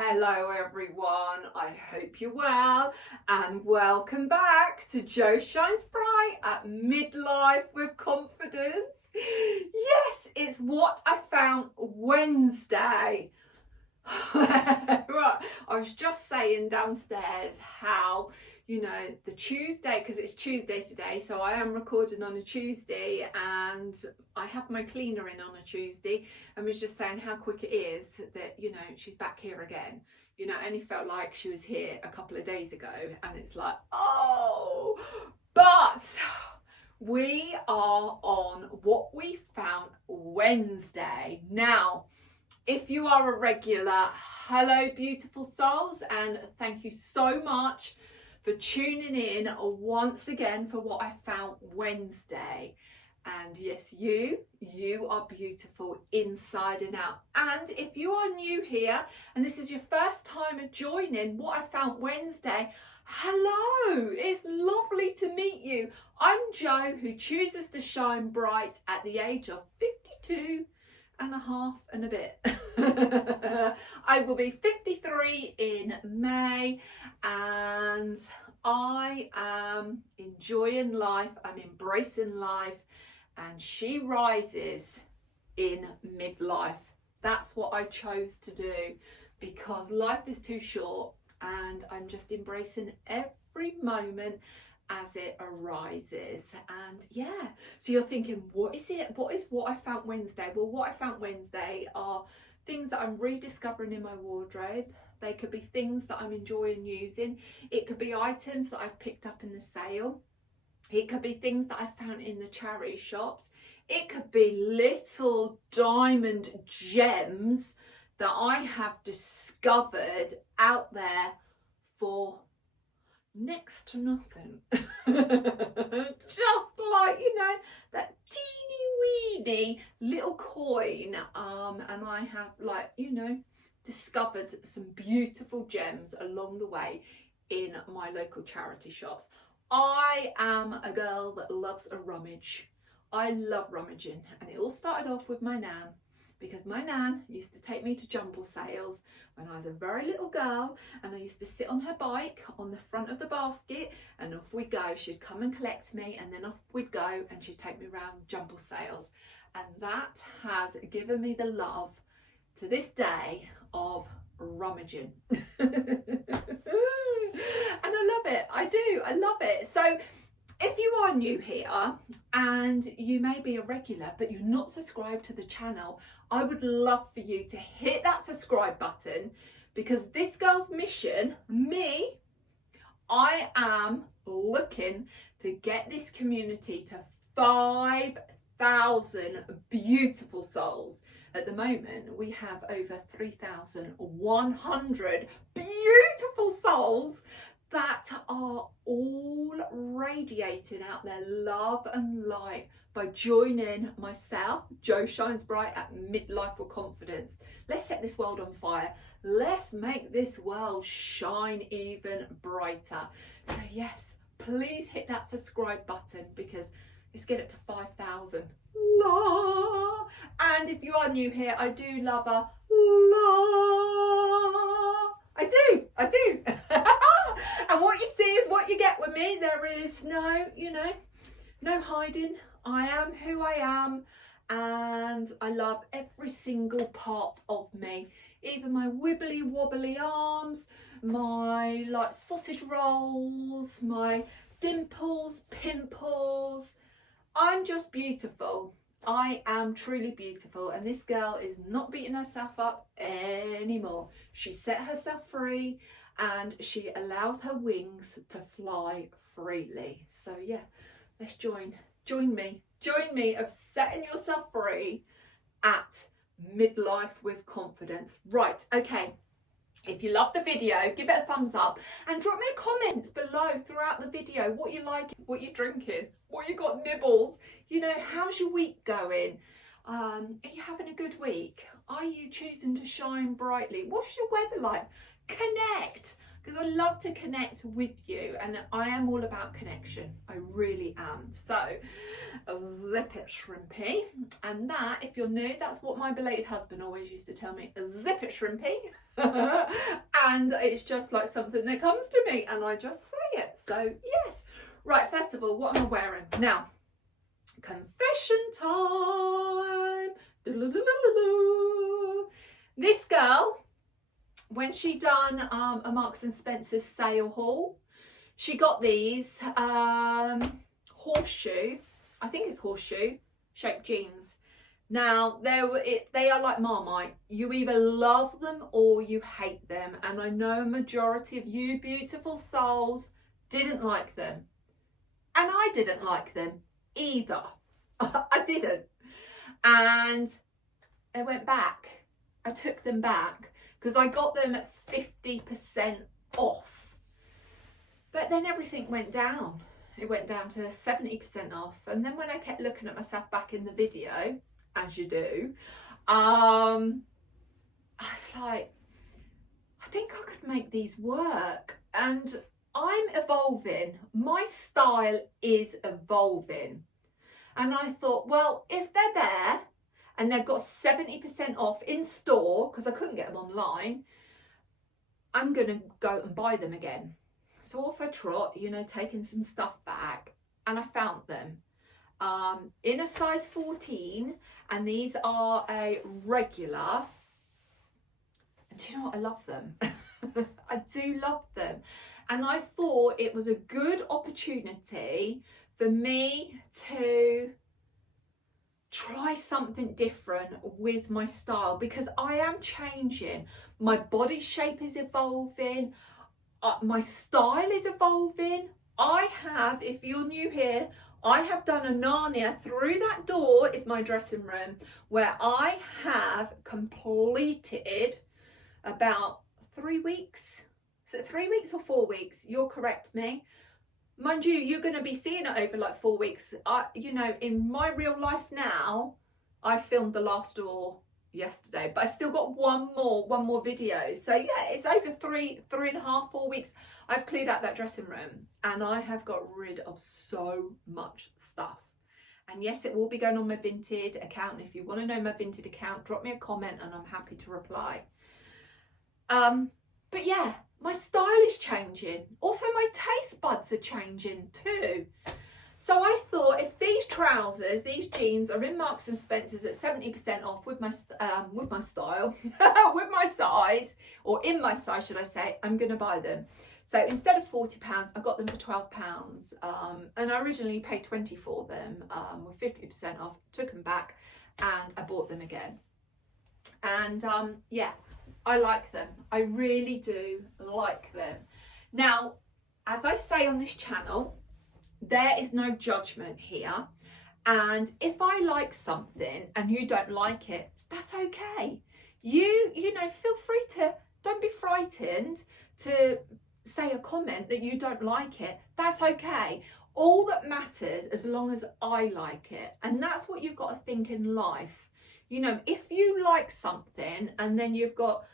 Hello everyone, I hope you're well and welcome back to Jo Shines Bright at Midlife with Confidence. Yes, it's what I found Wednesday. Right, I was just saying downstairs how, the Tuesday, because it's Tuesday today, so I am recording on a Tuesday and I have my cleaner in on a Tuesday, and was just saying how quick it is that, she's back here again. It only felt like she was here a couple of days ago, and it's like, oh, but we are on what we found Wednesday. Now, if you are a regular, hello beautiful souls, and thank you so much for tuning in once again for what I found Wednesday. And yes, you are beautiful inside and out. And if you are new here and this is your first time of joining what I found Wednesday, hello, it's lovely to meet you. I'm Jo, who chooses to shine bright at the age of 52 and a half and a bit. I will be 53 in May, and I am enjoying life, I'm embracing life, and she rises in midlife. That's what I chose to do because life is too short, and I'm just embracing every moment as it arises. And yeah, so you're thinking, what is what I found Wednesday? Well, what I found Wednesday are things that I'm rediscovering in my wardrobe. They could be things that I'm enjoying using. It could be items that I've picked up in the sale. It could be things that I found in the charity shops. It could be little diamond gems that I have discovered out there for next to nothing. Just like, that teeny weeny little coin, and I have, discovered some beautiful gems along the way in my local charity shops. I am a girl that loves a rummage. I love rummaging, and it all started off with my nan, because my nan used to take me to jumble sales when I was a very little girl, and I used to sit on her bike on the front of the basket, and off we'd go. She'd come and collect me, and then off we'd go, and she'd take me around jumble sales. And that has given me the love to this day of rummaging. And I love it. I love it. So if you are new here and you may be a regular but you're not subscribed to the channel, I would love for you to hit that subscribe button, because this girl's mission, I am looking to get this community to 5,000 beautiful souls. At the moment, we have over 3,100 beautiful souls that are all radiating out their love and light by joining myself, Jo Shines Bright, at Midlife with Confidence. Let's set this world on fire. Let's make this world shine even brighter. So yes, please hit that subscribe button, because let's get it to 5,000. La. And if you are new here, I do love a la. I do. And what you see is what you get with me. There is no hiding. I am who I am, and I love every single part of me, even my wibbly wobbly arms, my sausage rolls, my dimples, pimples. I'm just beautiful. I am truly beautiful, and this girl is not beating herself up anymore. She set herself free, and she allows her wings to fly freely. So yeah, let's join me of setting yourself free at Midlife with Confidence. Right, okay. If you love the video, give it a thumbs up and drop me a comment below throughout the video. What you like, what you drinking, what you got nibbles, how's your week going? Are you having a good week? Are you choosing to shine brightly? What's your weather like? Connect, because I love to connect with you, and I am all about connection. I really am. So, zip it, shrimpy. And that, if you're new, that's what my belated husband always used to tell me, zip it, shrimpy. And it's just like something that comes to me, and I just say it. So, yes. Right, first of all, what am I wearing? Now, confession time. This girl, when she done a Marks and Spencer's sale haul, she got these horseshoe, I think it's horseshoe shaped jeans. Now they are like Marmite. You either love them or you hate them, and I know a majority of you beautiful souls didn't like them, and I didn't like them either. I didn't, and I went back. I took them back because I got them at 50% off. But then everything went down. It went down to 70% off. And then when I kept looking at myself back in the video, as you do, I was like, I think I could make these work. And I'm evolving. My style is evolving. And I thought, well, if they're there and they've got 70% off in store, because I couldn't get them online, I'm going to go and buy them again. So off I trot, you know, taking some stuff back, and I found them in a size 14, and these are a regular. And do you know what? I love them. I do love them. And I thought it was a good opportunity for me to try something different with my style, because I am changing. My body shape is evolving. My style is evolving. I have, if you're new here, I have done a Narnia. Through that door is my dressing room, where I have completed about 3 weeks. Is it 3 weeks or 4 weeks? You'll correct me. Mind you, you're going to be seeing it over like 4 weeks. You know, in my real life now, I filmed the last door yesterday, but I still got one more video. So yeah, it's over 3.5, 4 weeks. I've cleared out that dressing room, and I have got rid of so much stuff. And yes, it will be going on my Vinted account. And if you want to know my Vinted account, drop me a comment and I'm happy to reply. But yeah, my style is changing. Also, my taste buds are changing too. So I thought, if these trousers, these jeans are in Marks and Spencer's at 70% off with my style, with my size, or in my size, should I say, I'm going to buy them. So instead of £40, I got them for £12. And I originally paid 20 for them with 50% off, took them back, and I bought them again. And yeah, I like them. I really do like them. Now, as I say on this channel, there is no judgment here. And if I like something and you don't like it, that's okay. You know, feel free to, don't be frightened to say a comment that you don't like it. That's okay. All that matters, as long as I like it. And that's what you've got to think in life. You know, if you like something and then you've got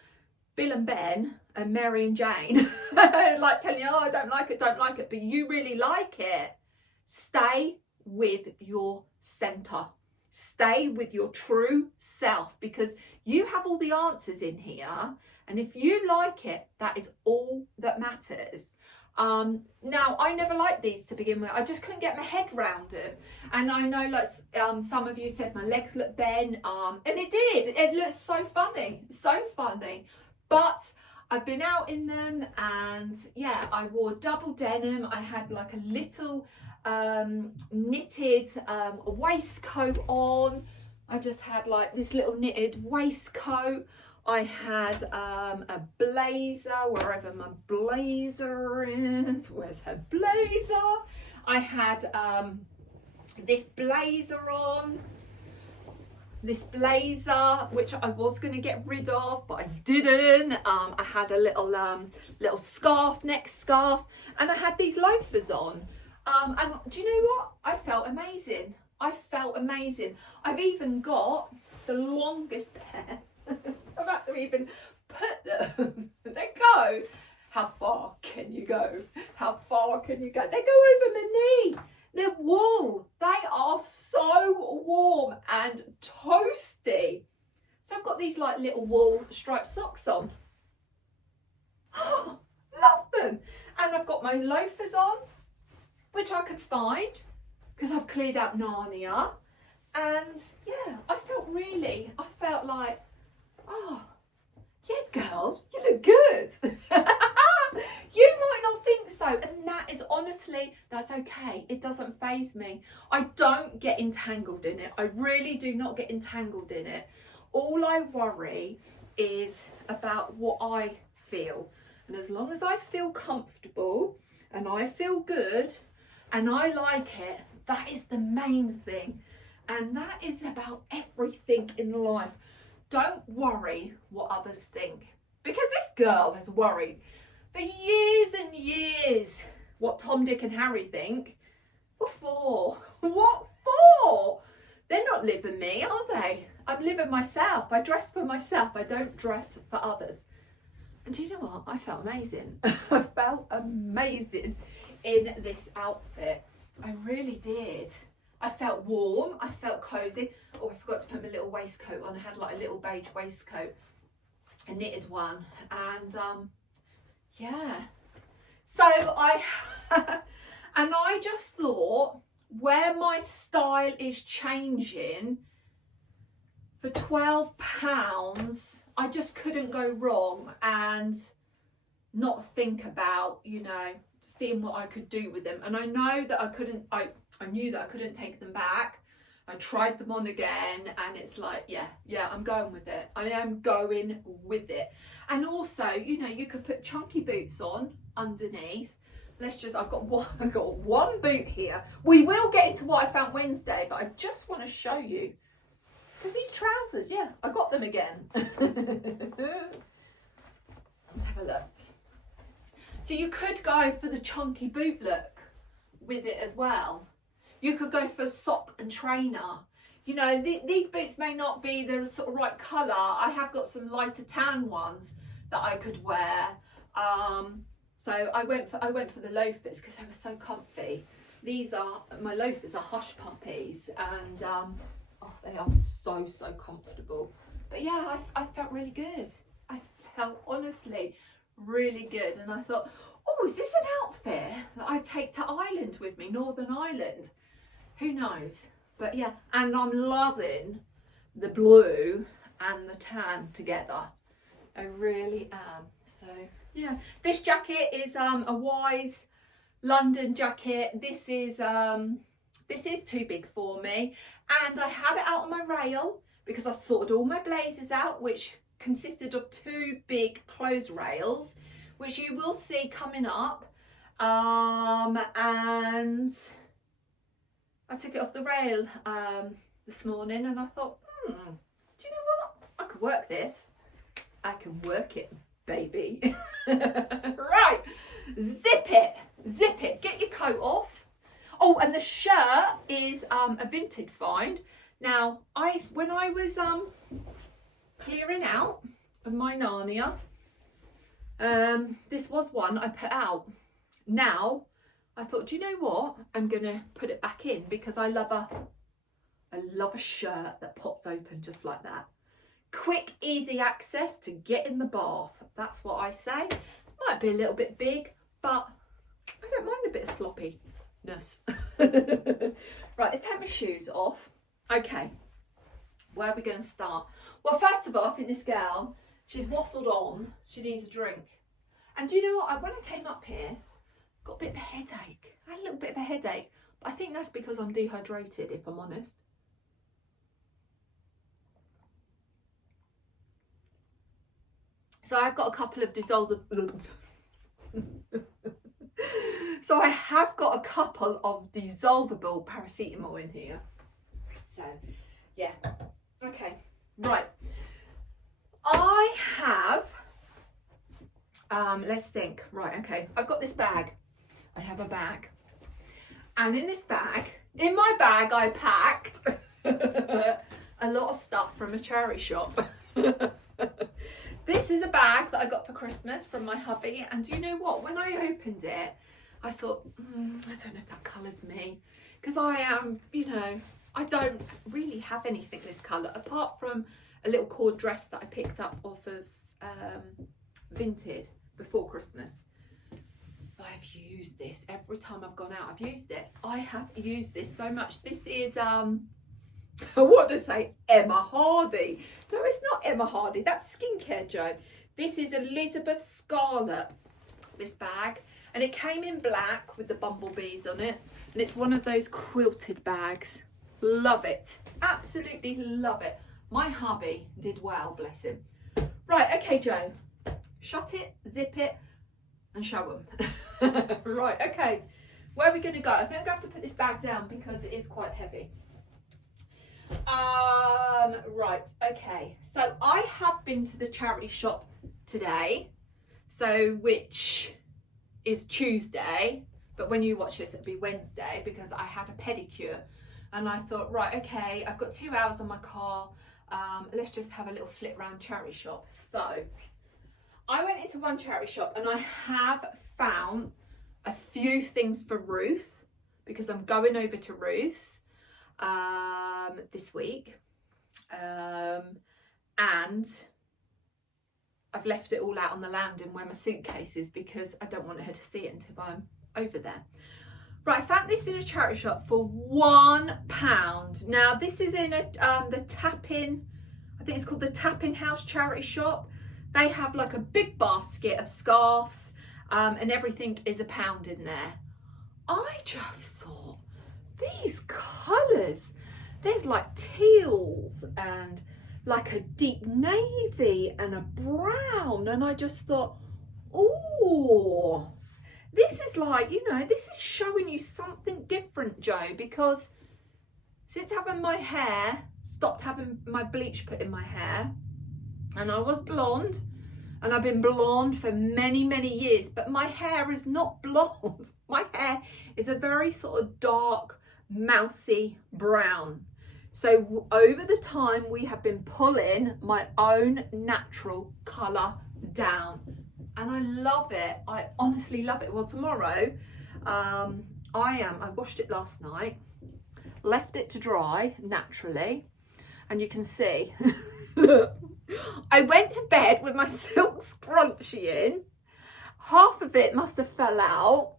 Bill and Ben and Mary and Jane like telling you, oh, I don't like it, but you really like it, stay with your centre. Stay with your true self, because you have all the answers in here. And if you like it, that is all that matters. Now, I never liked these to begin with. I just couldn't get my head around it. And I know, like, some of you said my legs look bent, and it did. It looks so funny, so funny. But I've been out in them, and yeah, I wore double denim. I had like a little knitted waistcoat on. I just had like this little knitted waistcoat. I had a blazer, wherever my blazer is. Where's her blazer? I had this blazer on. This blazer, which I was going to get rid of, but I didn't. I had a little scarf, neck scarf, and I had these loafers on. And do you know what? I felt amazing. I felt amazing. I've even got the longest pair I've had to even put them. They go. How far can you go? How far can you go? They go over my knee. They're wool. They are so warm and toasty. So I've got these like little wool striped socks on. Oh, love them. And I've got my loafers on, which I could find because I've cleared out Narnia. And yeah, I felt like, oh, yeah, girl, you look good. You might not think so. And that is honestly, that's okay. It doesn't faze me. I don't get entangled in it. I really do not get entangled in it. All I worry is about what I feel. And as long as I feel comfortable and I feel good and I like it, that is the main thing. And that is about everything in life. Don't worry what others think. Because this girl has worried for years and years what Tom, Dick and Harry think. What for? What for? They're not living me, are they? I'm living myself. I dress for myself. I don't dress for others. And do you know what? I felt amazing. I felt amazing in this outfit. I really did. I felt warm. I felt cozy. Oh, I forgot to put my little waistcoat on. I had like a little beige waistcoat, a knitted one. And yeah. So and I just thought, where my style is changing, for £12, I just couldn't go wrong and not think about, you know, seeing what I could do with them. And I know that I knew that I couldn't take them back. I tried them on again and it's like, yeah, I'm going with it. I am going with it. And also, you know, you could put chunky boots on underneath. I've got one boot here. We will get into what I found Wednesday, but I just want to show you. Because these trousers, yeah, I got them again. Let's have a look. So you could go for the chunky boot look with it as well. You could go for sock and trainer. You know, these boots may not be the sort of right colour. I have got some lighter tan ones that I could wear. So I went for the loafers because they were so comfy. My loafers are Hush Puppies, and they are so comfortable. But yeah, I felt really good. I felt honestly really good, and I thought, oh, is this an outfit that I take to Ireland with me, Northern Ireland? Who knows? But yeah, and I'm loving the blue and the tan together. I really am. So yeah, this jacket is a Wise London jacket. This is too big for me, and I have it out on my rail because I sorted all my blazers out, which consisted of 2 big clothes rails, which you will see coming up. And I took it off the rail this morning, and I thought, do you know what? I could work this. I can work it, baby. Right, zip it, get your coat off. Oh, and the shirt is a vintage find. Now, when I was clearing out of my Narnia, this was one I put out. Now, I thought, do you know what? I'm gonna put it back in because I love a shirt that pops open just like that. Quick, easy access to get in the bath. That's what I say. Might be a little bit big, but I don't mind a bit of sloppiness. Right, let's take my shoes off. Okay, where are we going to start? Well, first of all, I think this girl, she's waffled on. She needs a drink. And do you know what? When I came up here, got a bit of a headache. I had a little bit of a headache. But I think that's because I'm dehydrated, if I'm honest. So I've got a couple of dissolvable... So I have got a couple of dissolvable paracetamol in here. So, yeah. Okay, right. I have... let's think. Right, okay. I've got this bag. I have a bag. And in my bag, I packed a lot of stuff from a charity shop. This is a bag that I got for Christmas from my hubby, and do you know what? When I opened it, I thought, I don't know if that colours me, because I am, you know, I don't really have anything this colour, apart from a little cord dress that I picked up off of Vinted before Christmas. I've used this every time I've gone out. I've used it. I have used this so much. This is what to say, Emma Hardy. No, it's not Emma Hardy. That's Skincare Joe. This is Elizabeth Scarlett, this bag, and it came in black with the bumblebees on it, and it's one of those quilted bags. Love it. Absolutely love it. My hubby did well, bless him. Right, okay, Joe. Shut it, zip it, and show them. Right, okay. Where are we going to go? I think I'm going to have to put this bag down because it is quite heavy. Right, okay. So I have been to the charity shop today, so which is Tuesday, but when you watch this it'll be Wednesday, because I had a pedicure, and I thought, right, okay, I've got 2 hours on my car. Let's just have a little flit round charity shop. So I went into one charity shop and I have found a few things for Ruth, because I'm going over to Ruth's this week, and I've left it all out on the landing where my suitcase is, because I don't want her to see it until I'm over there. Right, I found this in a charity shop for £1. Now this is in a the Tapping, I think it's called the Tapping House charity shop. They have like a big basket of scarves, and everything is £1 in there. I just thought, these colours, there's like teals and like a deep navy and a brown, and I just thought, oh, this is like, you know, this is showing you something different, Joe, because since having my hair, stopped having my bleach put in my hair, and I was blonde, and I've been blonde for many, many years, but my hair is not blonde. My hair is a very sort of dark, mousy brown. So over the time, we have been pulling my own natural colour down, and I love it. I honestly love it. Well, tomorrow, I washed it last night, left it to dry naturally, and you can see, I went to bed with my silk scrunchie in. Half of it must have fell out,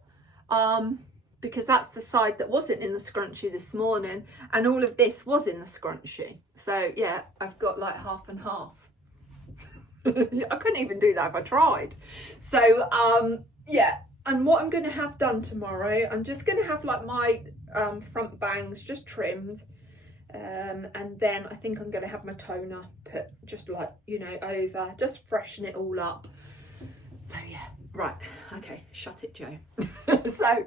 because that's the side that wasn't in the scrunchie this morning, and all of this was in the scrunchie. So yeah, I've got like half and half. I couldn't even do that if I tried. So yeah, and what I'm going to have done tomorrow, I'm just going to have like my front bangs just trimmed, and then I think I'm going to have my toner put just like, you know, over, just freshen it all up. So yeah, right, okay, shut it, Joe. So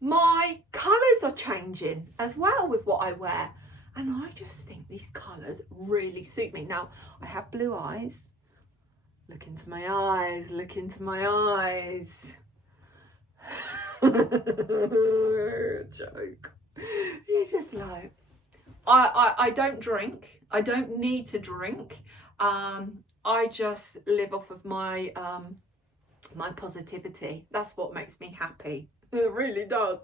my colours are changing as well with what I wear, and I just think these colours really suit me. Now I have blue eyes. Look into my eyes, look into my eyes. Joke. You're just like, I don't drink. I don't need to drink. I just live off of my my positivity. That's what makes me happy. It really does.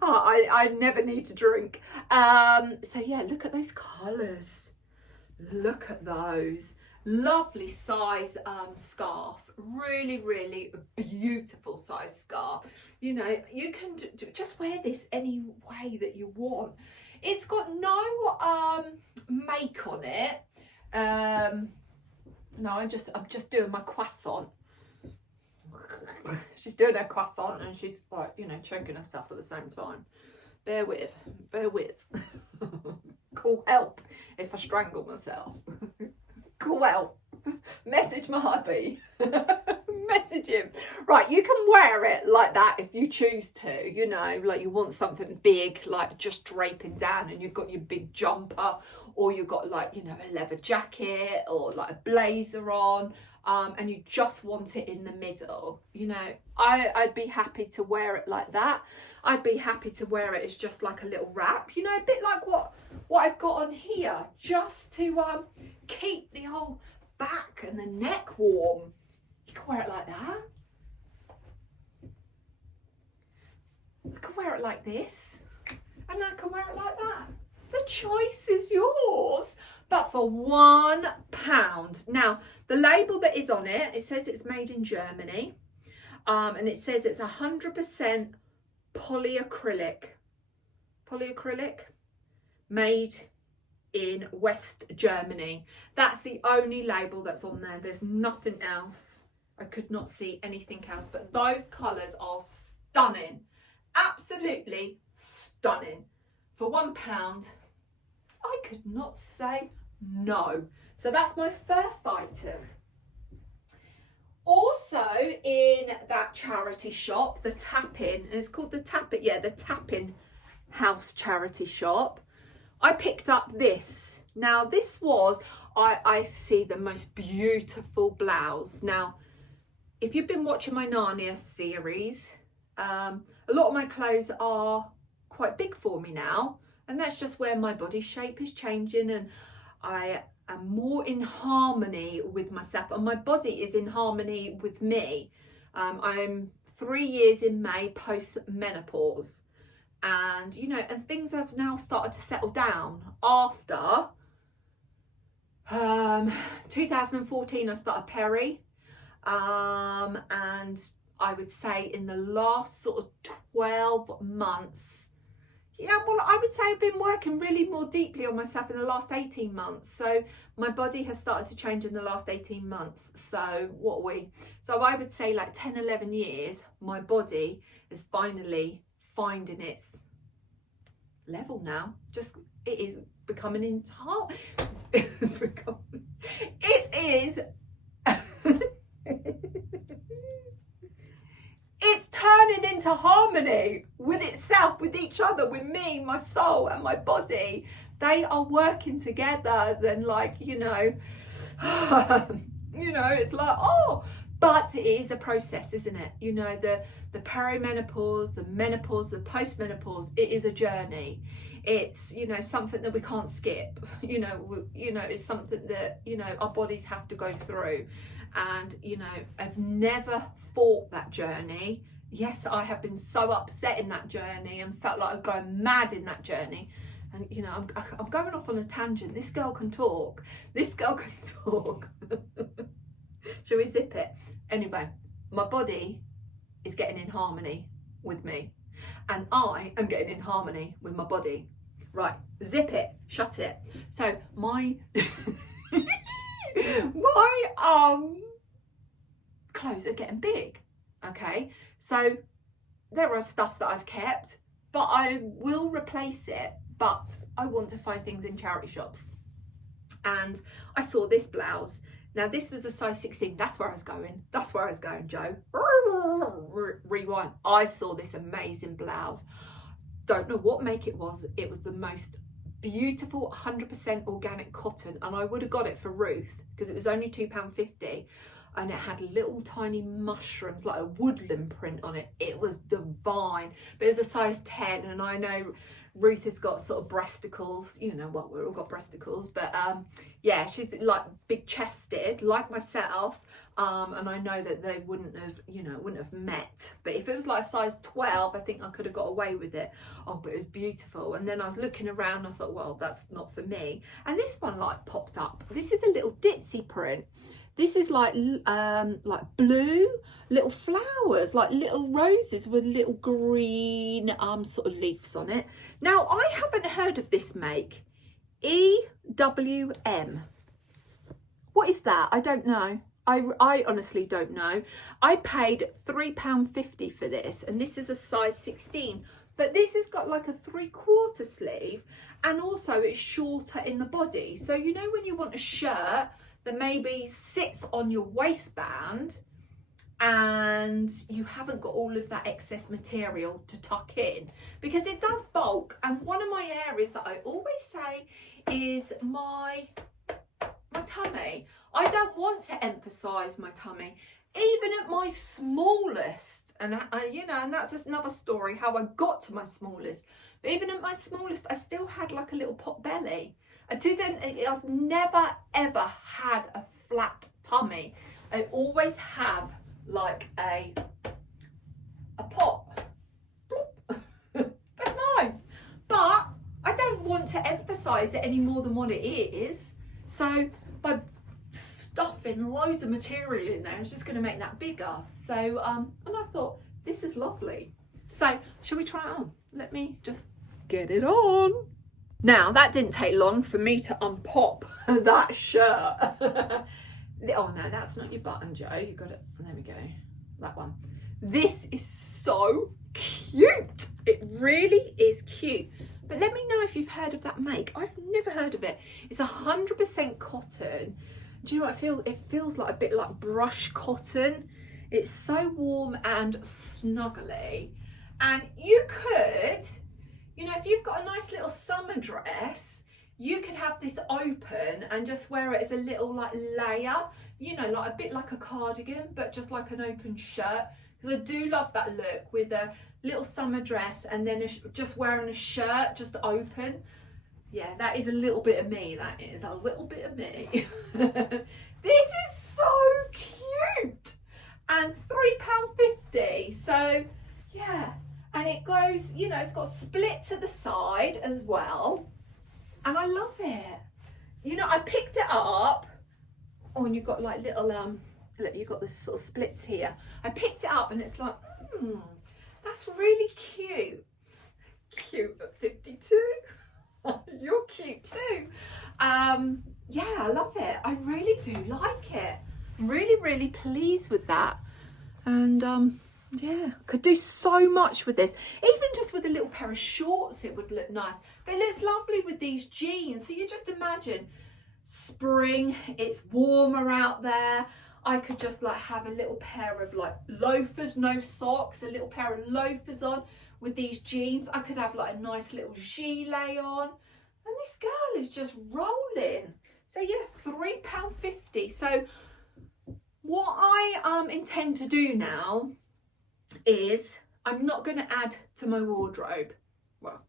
I never need to drink. So yeah, look at those colours. Look at those. Lovely size scarf. Really, really beautiful size scarf. You know, you can just wear this any way that you want. It's got no make on it. No, I'm just doing my croissant. She's doing her croissant and she's like, you know, choking herself at the same time. Bear with. Call help if I strangle myself. Call help. Message my hubby. Message him. Right, you can wear it like that if you choose to, you know, like you want something big, like just draping down, and you've got your big jumper, or you've got like, you know, a leather jacket or like a blazer on, and you just want it in the middle. You know, I'd be happy to wear it like that. I'd be happy to wear it as just like a little wrap, you know, a bit like what I've got on here, just to keep the whole back and the neck warm. You can wear it like that. I can wear it like this, and I can wear it like that. The choice is yours, but for £1. Now, the label that is on it, it says it's made in Germany, and it says it's 100% polyacrylic, made in West Germany. That's the only label that's on there. There's nothing else. I could not see anything else, but those colours are stunning. Absolutely stunning. For £1, I could not say no. So that's my first item. Also in that charity shop, the Tapping, it's called the Tapping, yeah, the Tapping House charity shop, I picked up this. Now this was, I see the most beautiful blouse. Now, if you've been watching my Narnia series, a lot of my clothes are quite big for me now, and that's just where my body shape is changing, and I am more in harmony with myself, and my body is in harmony with me. I'm 3 years in May post menopause, and you know, and things have now started to settle down after 2014 I started peri, and I would say in the last sort of 12 months, yeah, well, I would say I've been working really more deeply on myself in the last 18 months. So my body has started to change in the last 18 months. So I would say like 10, 11 years, my body is finally finding its level now. Just, it is becoming entire, it is, it's turning into harmony with itself, with each other, with me, my soul and my body. They are working together. Then, like, you know, it's like, oh, but it is a process, isn't it? You know, the perimenopause, the menopause, the postmenopause, it is a journey. It's, you know, something that we can't skip. You know, it's something that, you know, our bodies have to go through. And, you know, I've never fought that journey. Yes, I have been so upset in that journey and felt like I'm going mad in that journey. And, you know, I'm going off on a tangent. This girl can talk. This girl can talk. Shall we zip it? Anyway, my body is getting in harmony with me. And I am getting in harmony with my body. Right, zip it, shut it. So my clothes are getting big. Okay, so there are stuff that I've kept, but I will replace it. But I want to find things in charity shops. And I saw this blouse. Now this was a size 16. That's where I was going. That's where I was going, Joe. Rewind. I saw this amazing blouse. Don't know what make it was. It was the most beautiful 100% organic cotton, and I would have got it for Ruth because it was only £2.50, and it had little tiny mushrooms, like a woodland print on it. It was divine, but it was a size 10, and I know Ruth has got sort of breasticles, you know what, we've all got breasticles, but yeah, she's like big chested like myself, and I know that they wouldn't have met. But if it was like size 12, I think I could have got away with it. Oh, but it was beautiful. And then I was looking around, I thought, well, that's not for me. And this one like popped up. This is a little ditzy print. This is like blue, little flowers, like little roses with little green sort of leaves on it. Now, I haven't heard of this make. EWM. What is that? I don't know. I honestly don't know. I paid £3.50 for this, and this is a size 16. But this has got like a 3/4 sleeve, and also it's shorter in the body. So, you know, when you want a shirt that maybe sits on your waistband and you haven't got all of that excess material to tuck in, because it does bulk. And one of my areas that I always say is my tummy. I don't want to emphasize my tummy, even at my smallest. And you know, and that's just another story how I got to my smallest. But even at my smallest, I still had like a little pot belly. I've never ever had a flat tummy, I always have like a pot. That's mine. But I don't want to emphasize it any more than what it is. So by stuffing loads of material in there, it's just going to make that bigger. So and I thought, this is lovely. So shall we try it on? Let me just get it on. Now that didn't take long for me to unpop that shirt. Oh no, that's not your button, Joe. You got it. There we go. That one. This is so cute. It really is cute. But let me know if you've heard of that make. I've never heard of it. It's 100% cotton. Do you know what it feels? It feels like a bit like brush cotton. It's so warm and snuggly. And you could, you know, if you've got a nice little summer dress, you could have this open and just wear it as a little like layer, you know, like a bit like a cardigan, but just like an open shirt. Because I do love that look with a little summer dress and then just wearing a shirt just open. Yeah, that is a little bit of me. That is a little bit of me. This is so cute. And £3.50. So yeah, and it goes, you know, it's got splits at the side as well. And I love it. You know, I picked it up. Oh, and you've got like little, look, you've got the sort of splits here. I picked it up and it's like, that's really cute. Cute at 52. You're cute too. Yeah, I love it. I really do like it. I'm really, really pleased with that. And yeah, could do so much with this. Even just with a little pair of shorts, it would look nice. But it looks lovely with these jeans. So you just imagine spring, it's warmer out there. I could just like have a little pair of like loafers, no socks, a little pair of loafers on with these jeans. I could have like a nice little gilet on. And this girl is just rolling. So yeah, £3.50. So what I intend to do now is I'm not going to add to my wardrobe. Well,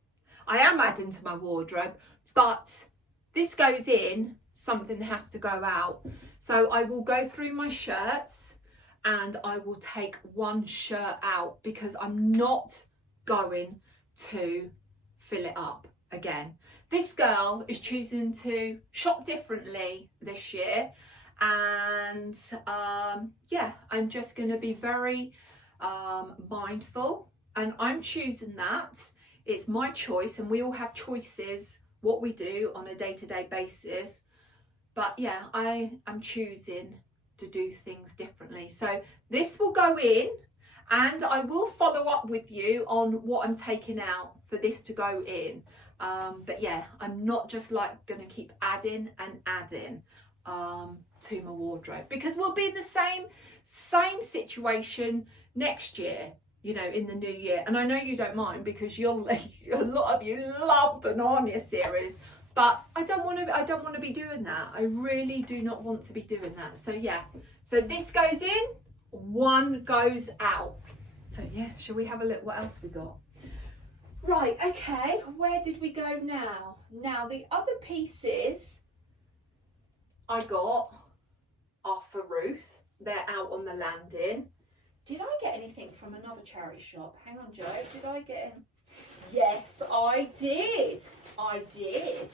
I am adding to my wardrobe, but this goes in, something has to go out. So I will go through my shirts and I will take one shirt out because I'm not going to fill it up again. This girl is choosing to shop differently this year, and yeah, I'm just going to be very mindful, and I'm choosing that. It's my choice, and we all have choices what we do on a day-to-day basis. But yeah, I am choosing to do things differently. So this will go in, and I will follow up with you on what I'm taking out for this to go in. But yeah, I'm not just like going to keep adding and adding to my wardrobe, because we'll be in the same situation next year, you know, in the new year. And I know you don't mind because a lot of you love the Narnia series, but I don't want to be doing that. I really do not want to be doing that. So yeah, so this goes in, one goes out. So yeah, shall we have a look what else we got? Right, okay, where did we go now? Now the other pieces I got are for Ruth. They're out on the landing. Did I get anything from another charity shop? Hang on, Joe. Did I get him? Yes, I did. I did.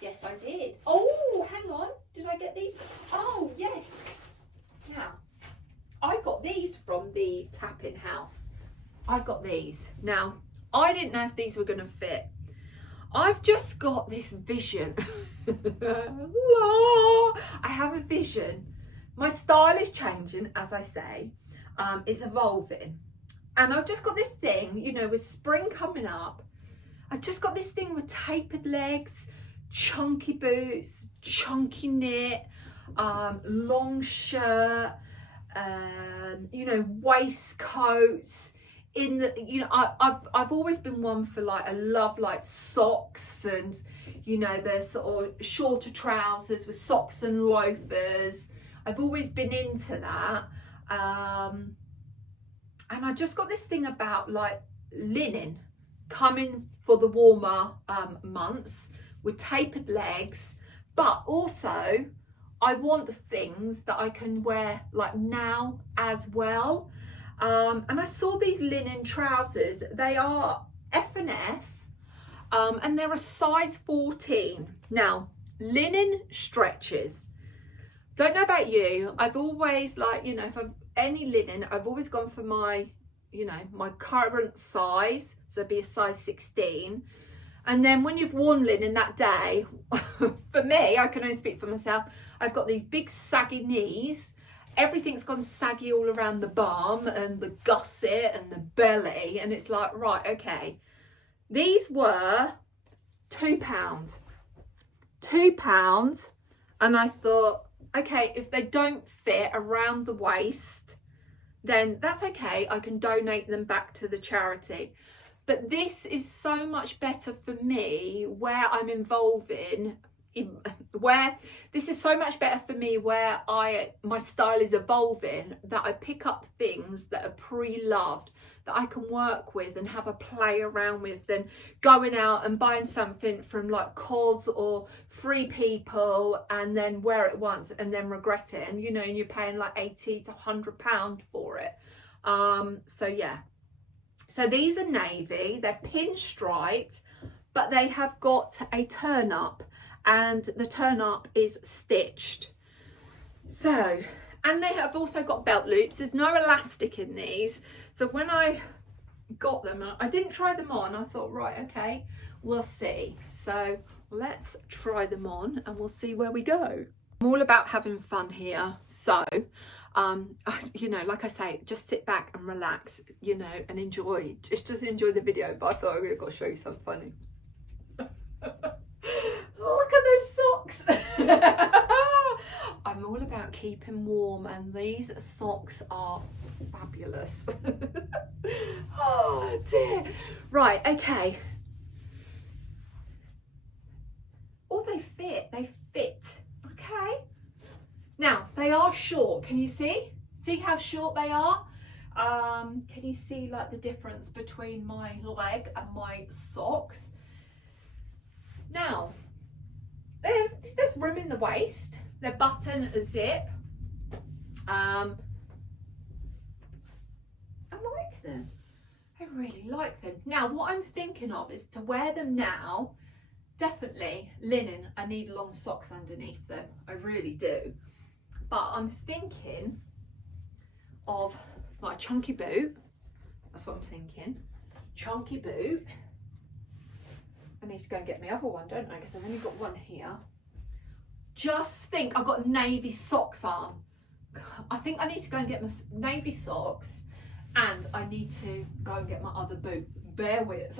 Yes, I did. Oh, hang on. Did I get these? Oh, yes. Now, I got these from the Tapping House. I got these. Now, I didn't know if these were going to fit. I've just got this vision. I have a vision. My style is changing, as I say. It's evolving. And I've just got this thing, you know, with spring coming up. I've just got this thing with tapered legs, chunky boots, chunky knit, long shirt, you know, waistcoats. In the, you know, I've always been one for like, I love like socks and, you know, the sort of shorter trousers with socks and loafers. I've always been into that. And I just got this thing about like linen coming for the warmer months with tapered legs, but also I want things that I can wear like now as well. And I saw these linen trousers. They are F&F, and they're a size 14. Now, linen stretches. Don't know about you. I've always, like, you know, if I've any linen, I've always gone for my, you know, my current size. So it'd be a size 16. And then when you've worn linen that day, for me, I can only speak for myself, I've got these big saggy knees. Everything's gone saggy all around the bum and the gusset and the belly. And it's like, right, okay. These were £2. £2. And I thought, okay, if they don't fit around the waist, then that's okay. I can donate them back to the charity. But this is so much better for me where I'm involving, where this is so much better for me where my style is evolving, that I pick up things that are pre-loved that I can work with and have a play around with, than going out and buying something from like COS or Free People and then wear it once and then regret it, and you know, and you're paying like £80 to £100 for it. So yeah. So these are navy, they're pinstriped, but they have got a turn up, and the turn up is stitched. So, and they have also got belt loops. There's no elastic in these. So when I got them, I didn't try them on. I thought, right, okay, we'll see. So let's try them on and we'll see where we go. I'm all about having fun here. So, you know, like I say, just sit back and relax, you know, and enjoy, just enjoy the video. But I thought I've got to show you something funny. Look at those socks. I'm all about keeping warm, and these socks are fabulous. Oh dear. Right, okay. Oh, they fit. Okay. Now, they are short. Can you see? See how short they are? Can you see like the difference between my leg and my socks? Now, there's room in the waist. They're button zip. I like them. I really like them. Now, what I'm thinking of is to wear them now. Definitely linen. I need long socks underneath them. I really do. But I'm thinking of like a chunky boot. That's what I'm thinking. Chunky boot. I need to go and get my other one, don't I? Because I've only got one here. Just think, I've got navy socks on. I think I need to go and get my navy socks, and I need to go and get my other boot. Bear with.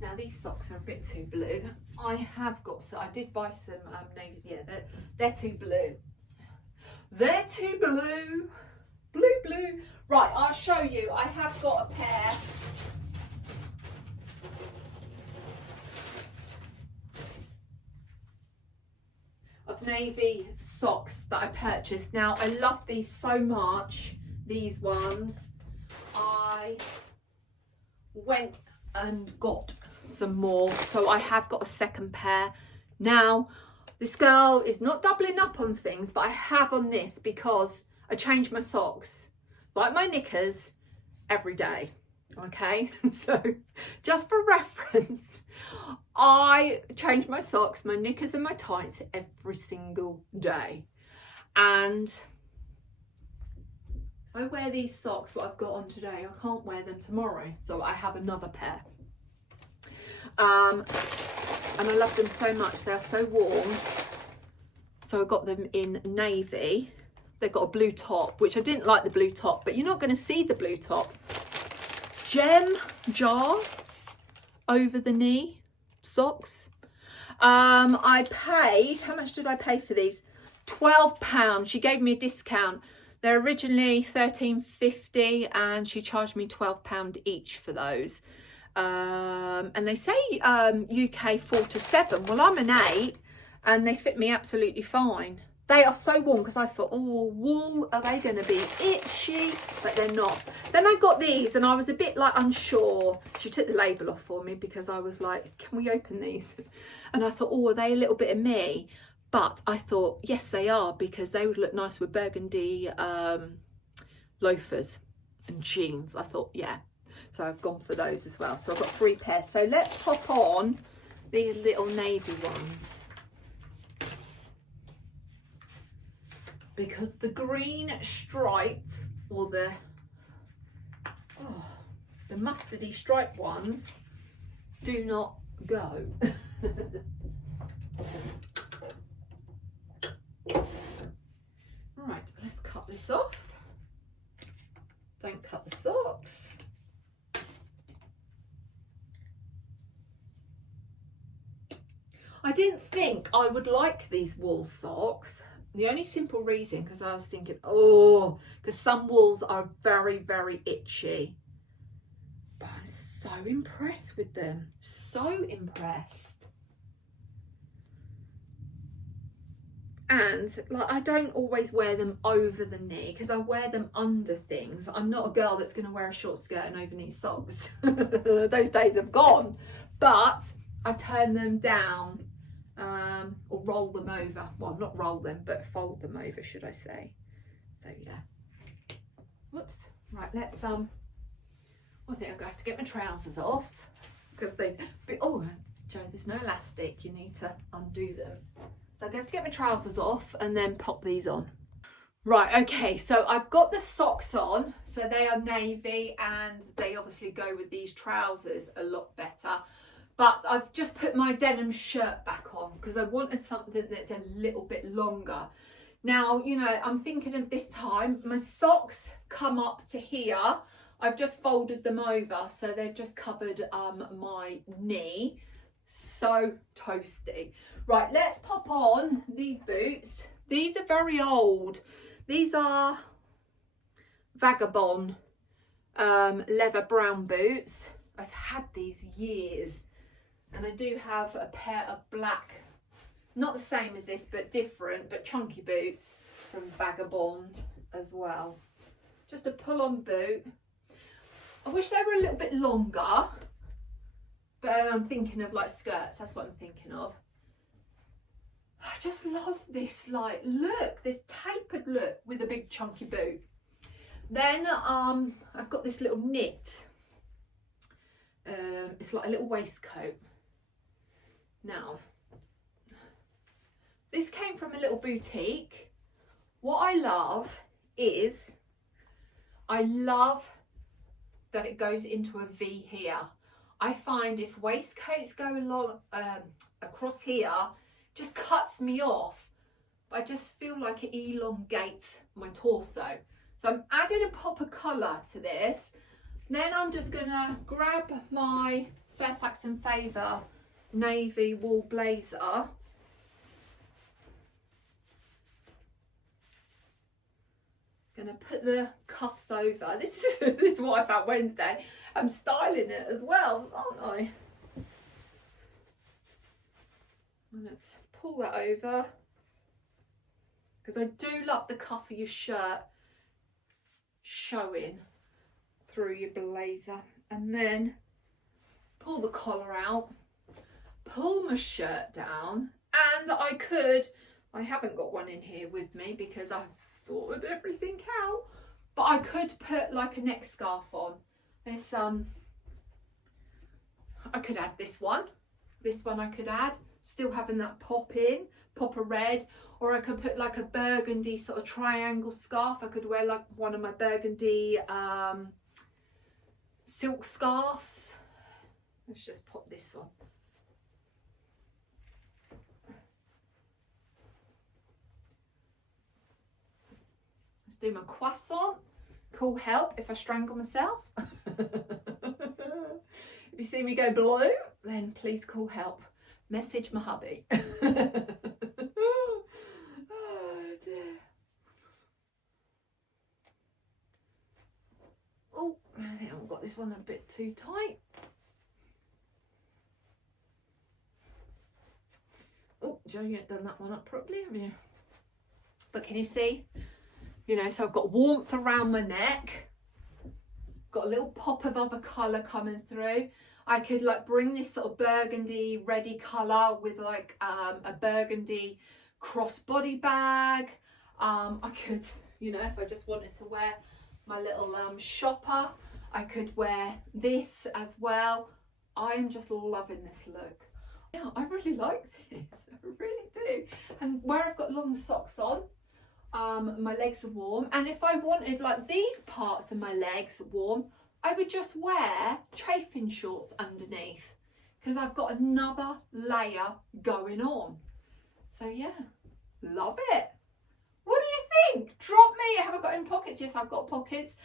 Now these socks are a bit too blue. I have got, so I did buy some navies. Yeah, they're too blue. They're too blue. Blue. Right, I'll show you. I have got a pair. Of navy socks that I purchased. Now, I love these so much. These ones. I went and got some more. So I have got a second pair. Now, this girl is not doubling up on things, but I have on this because I change my socks, like my knickers, every day. Okay, so just for reference, I change my socks, my knickers and my tights every single day. And I wear these socks, what I've got on today, I can't wear them tomorrow. So I have another pair. And I love them so much. They're so warm. So I got them in navy. They've got a blue top, which I didn't like the blue top, but you're not going to see the blue top. Gem jar over the knee socks. I paid, how much did I pay for these? £12. She gave me a discount. They're originally $13.50 and she charged me £12 each for those. And they say UK 4 to 7. Well, I'm an 8 and they fit me absolutely fine. They are so warm because I thought, oh, wool, are they going to be itchy? But they're not. Then I got these and I was a bit like unsure. She took the label off for me because I was like, can we open these? And I thought, oh, are they a little bit of me? But I thought, yes, they are, because they would look nice with burgundy loafers and jeans. I thought, yeah. So I've gone for those as well. So I've got 3 pairs. So let's pop on these little navy ones. Because the green stripes, or the mustardy striped ones, do not go. Right, let's cut this off. Don't cut the socks. I didn't think I would like these wool socks. The only simple reason, because I was thinking, oh, because some wools are very, very itchy. But I'm so impressed with them. So impressed. And like, I don't always wear them over the knee, because I wear them under things. I'm not a girl that's going to wear a short skirt and over knee socks. Those days have gone. But I turn them down. Or roll them over. Well, not roll them, but fold them over, should I say. So yeah. Whoops. Right, let's I think I'm gonna have to get my trousers off, because oh Joe, there's no elastic, you need to undo them. So I'm gonna have to get my trousers off and then pop these on. Right, okay, so I've got the socks on, so they are navy, and they obviously go with these trousers a lot better. But I've just put my denim shirt back on because I wanted something that's a little bit longer. Now, you know, I'm thinking of this time, my socks come up to here. I've just folded them over, so they've just covered my knee. So toasty. Right, let's pop on these boots. These are very old. These are Vagabond leather brown boots. I've had these years. And I do have a pair of black, not the same as this, but different, but chunky boots from Vagabond as well. Just a pull-on boot. I wish they were a little bit longer, but I'm thinking of like skirts. That's what I'm thinking of. I just love this like look, this tapered look with a big chunky boot. Then I've got this little knit. It's like a little waistcoat. Now, this came from a little boutique. What I love is, I love that it goes into a V here. I find if waistcoats go along across here, just cuts me off. I just feel like it elongates my torso. So I'm adding a pop of colour to this. Then I'm just gonna grab my Fairfax and Favour navy wool blazer. Gonna put the cuffs over. This is what I found Wednesday. I'm styling it as well, aren't I? And let's pull that over, because I do love the cuff of your shirt showing through your blazer. And then pull the collar out, pull my shirt down, and I haven't got one in here with me because I've sorted everything out, but I could put like a neck scarf on. This I could add this one I could add, still having that pop of red, or I could put like a burgundy sort of triangle scarf. I could wear like one of my burgundy silk scarves. Let's just pop this on. Let's do my croissant. Cool help if I strangle myself. If you see me go blue, then please call help. Message my hubby. Oh dear. Oh, I think I've got this one a bit too tight. Oh, Joe, you haven't done that one up properly, have you? But can you see? You know, so I've got warmth around my neck. Got a little pop of other colour coming through. I could like bring this sort of burgundy, reddy colour with like a burgundy crossbody bag. I could, you know, if I just wanted to wear my little shopper, I could wear this as well. I'm just loving this look. Yeah, I really like this, I really do. And where I've got long socks on, my legs are warm. And if I wanted like these parts of my legs warm, I would just wear chafing shorts underneath, because I've got another layer going on. So yeah, love it. What do you think? Drop me, have I got any pockets? Yes, I've got pockets.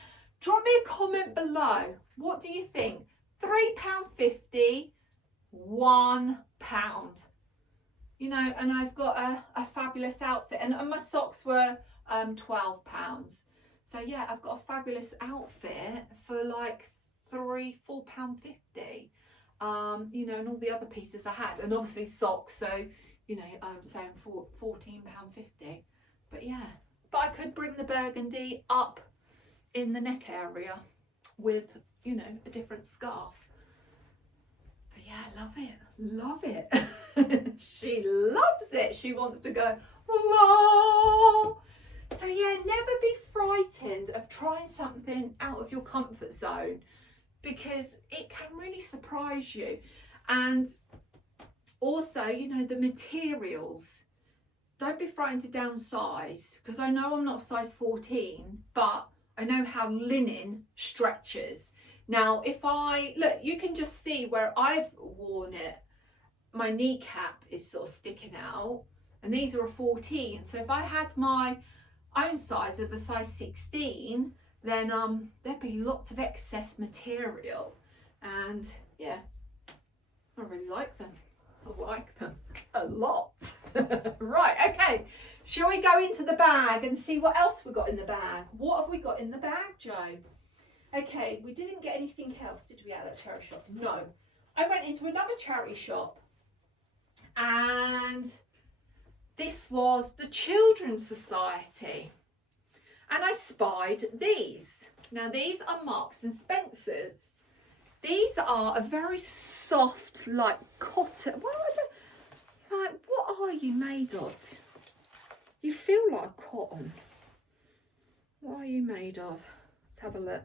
Drop me a comment below. What do you think? £3.50, £1. You know, and I've got a fabulous outfit, and my socks were £12. So yeah, I've got a fabulous outfit for like £4.50. You know, and all the other pieces I had, and obviously socks, so you know, I'm saying £14.50. But yeah, but I could bring the burgundy up in the neck area with, you know, a different scarf. But yeah, love it. She loves it. She wants to go, Mama. So yeah, never be frightened of trying something out of your comfort zone, because it can really surprise you. And also, you know, the materials, don't be frightened to downsize, because I know I'm not size 14, but I know how linen stretches. Now, if I, look, you can just see where I've worn it, my kneecap is sort of sticking out, and these are a 14. So if I had my own size of a size 16, then there'd be lots of excess material. And yeah, I really like them. I like them a lot. Right, okay, shall we go into the bag and see what else we got in the bag? What have we got in the bag, Joe? Okay, we didn't get anything else, did we, at that charity shop? No. I went into another charity shop, and this was the Children's Society, and I spied these. Now these are Marks and Spencer's. These are a very soft, like cotton. Well, like, what are you made of? You feel like cotton. What are you made of? Let's have a look.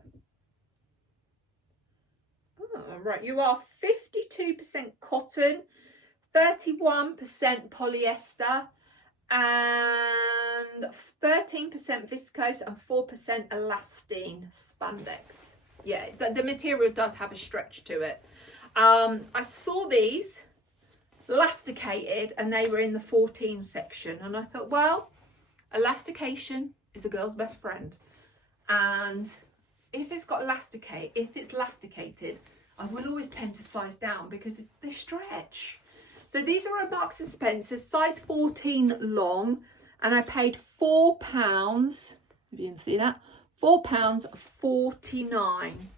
Oh, right, you are 52% cotton, 31% polyester, and 13% viscose, and 4% elastane spandex. Yeah, the material does have a stretch to it. I saw these elasticated, and they were in the 14 section, and I thought, well, elastication is a girl's best friend, and if it's elasticated, I will always tend to size down because they stretch. So these are a Marks and Spencer, size 14 long, and I paid £4, if you can see that, £4.49.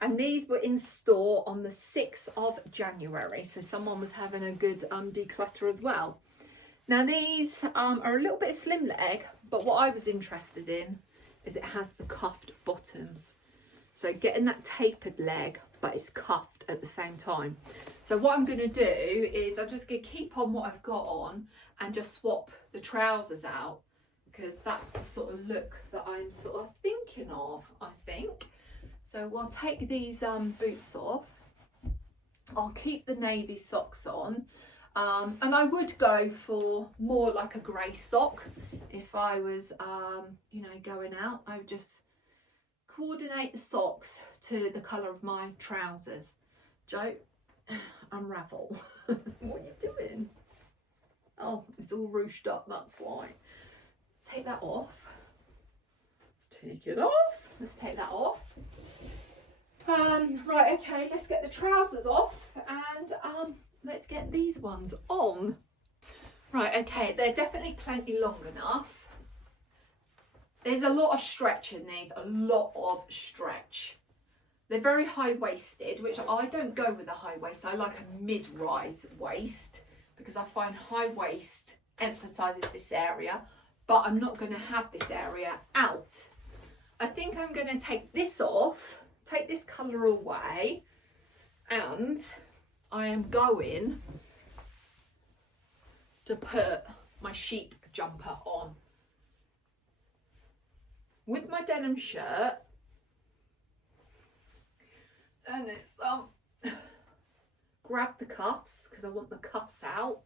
And these were in store on the 6th of January. So someone was having a good declutter as well. Now these are a little bit slim leg, but what I was interested in is it has the cuffed bottoms. So getting that tapered leg, but it's cuffed at the same time. So what I'm going to do is I'm just going to keep on what I've got on and just swap the trousers out, because that's the sort of look that I'm sort of thinking of, I think. So we'll take these boots off. I'll keep the navy socks on. And I would go for more like a grey sock if I was, you know, going out. I would just coordinate the socks to the colour of my trousers. Joe, unravel. What are you doing? Oh, it's all ruched up, that's why. Take that off. Let's take it off. Let's take that off. Right, okay, let's get the trousers off, and let's get these ones on. Right, okay, they're definitely plenty long enough. There's a lot of stretch in these, a lot of stretch. They're very high-waisted, which I don't go with a high waist. I like a mid-rise waist, because I find high waist emphasises this area, but I'm not going to have this area out. I think I'm going to take this off, take this colour away, and I am going to put my sheep jumper on. With my denim shirt, and it's grab the cuffs because I want the cuffs out.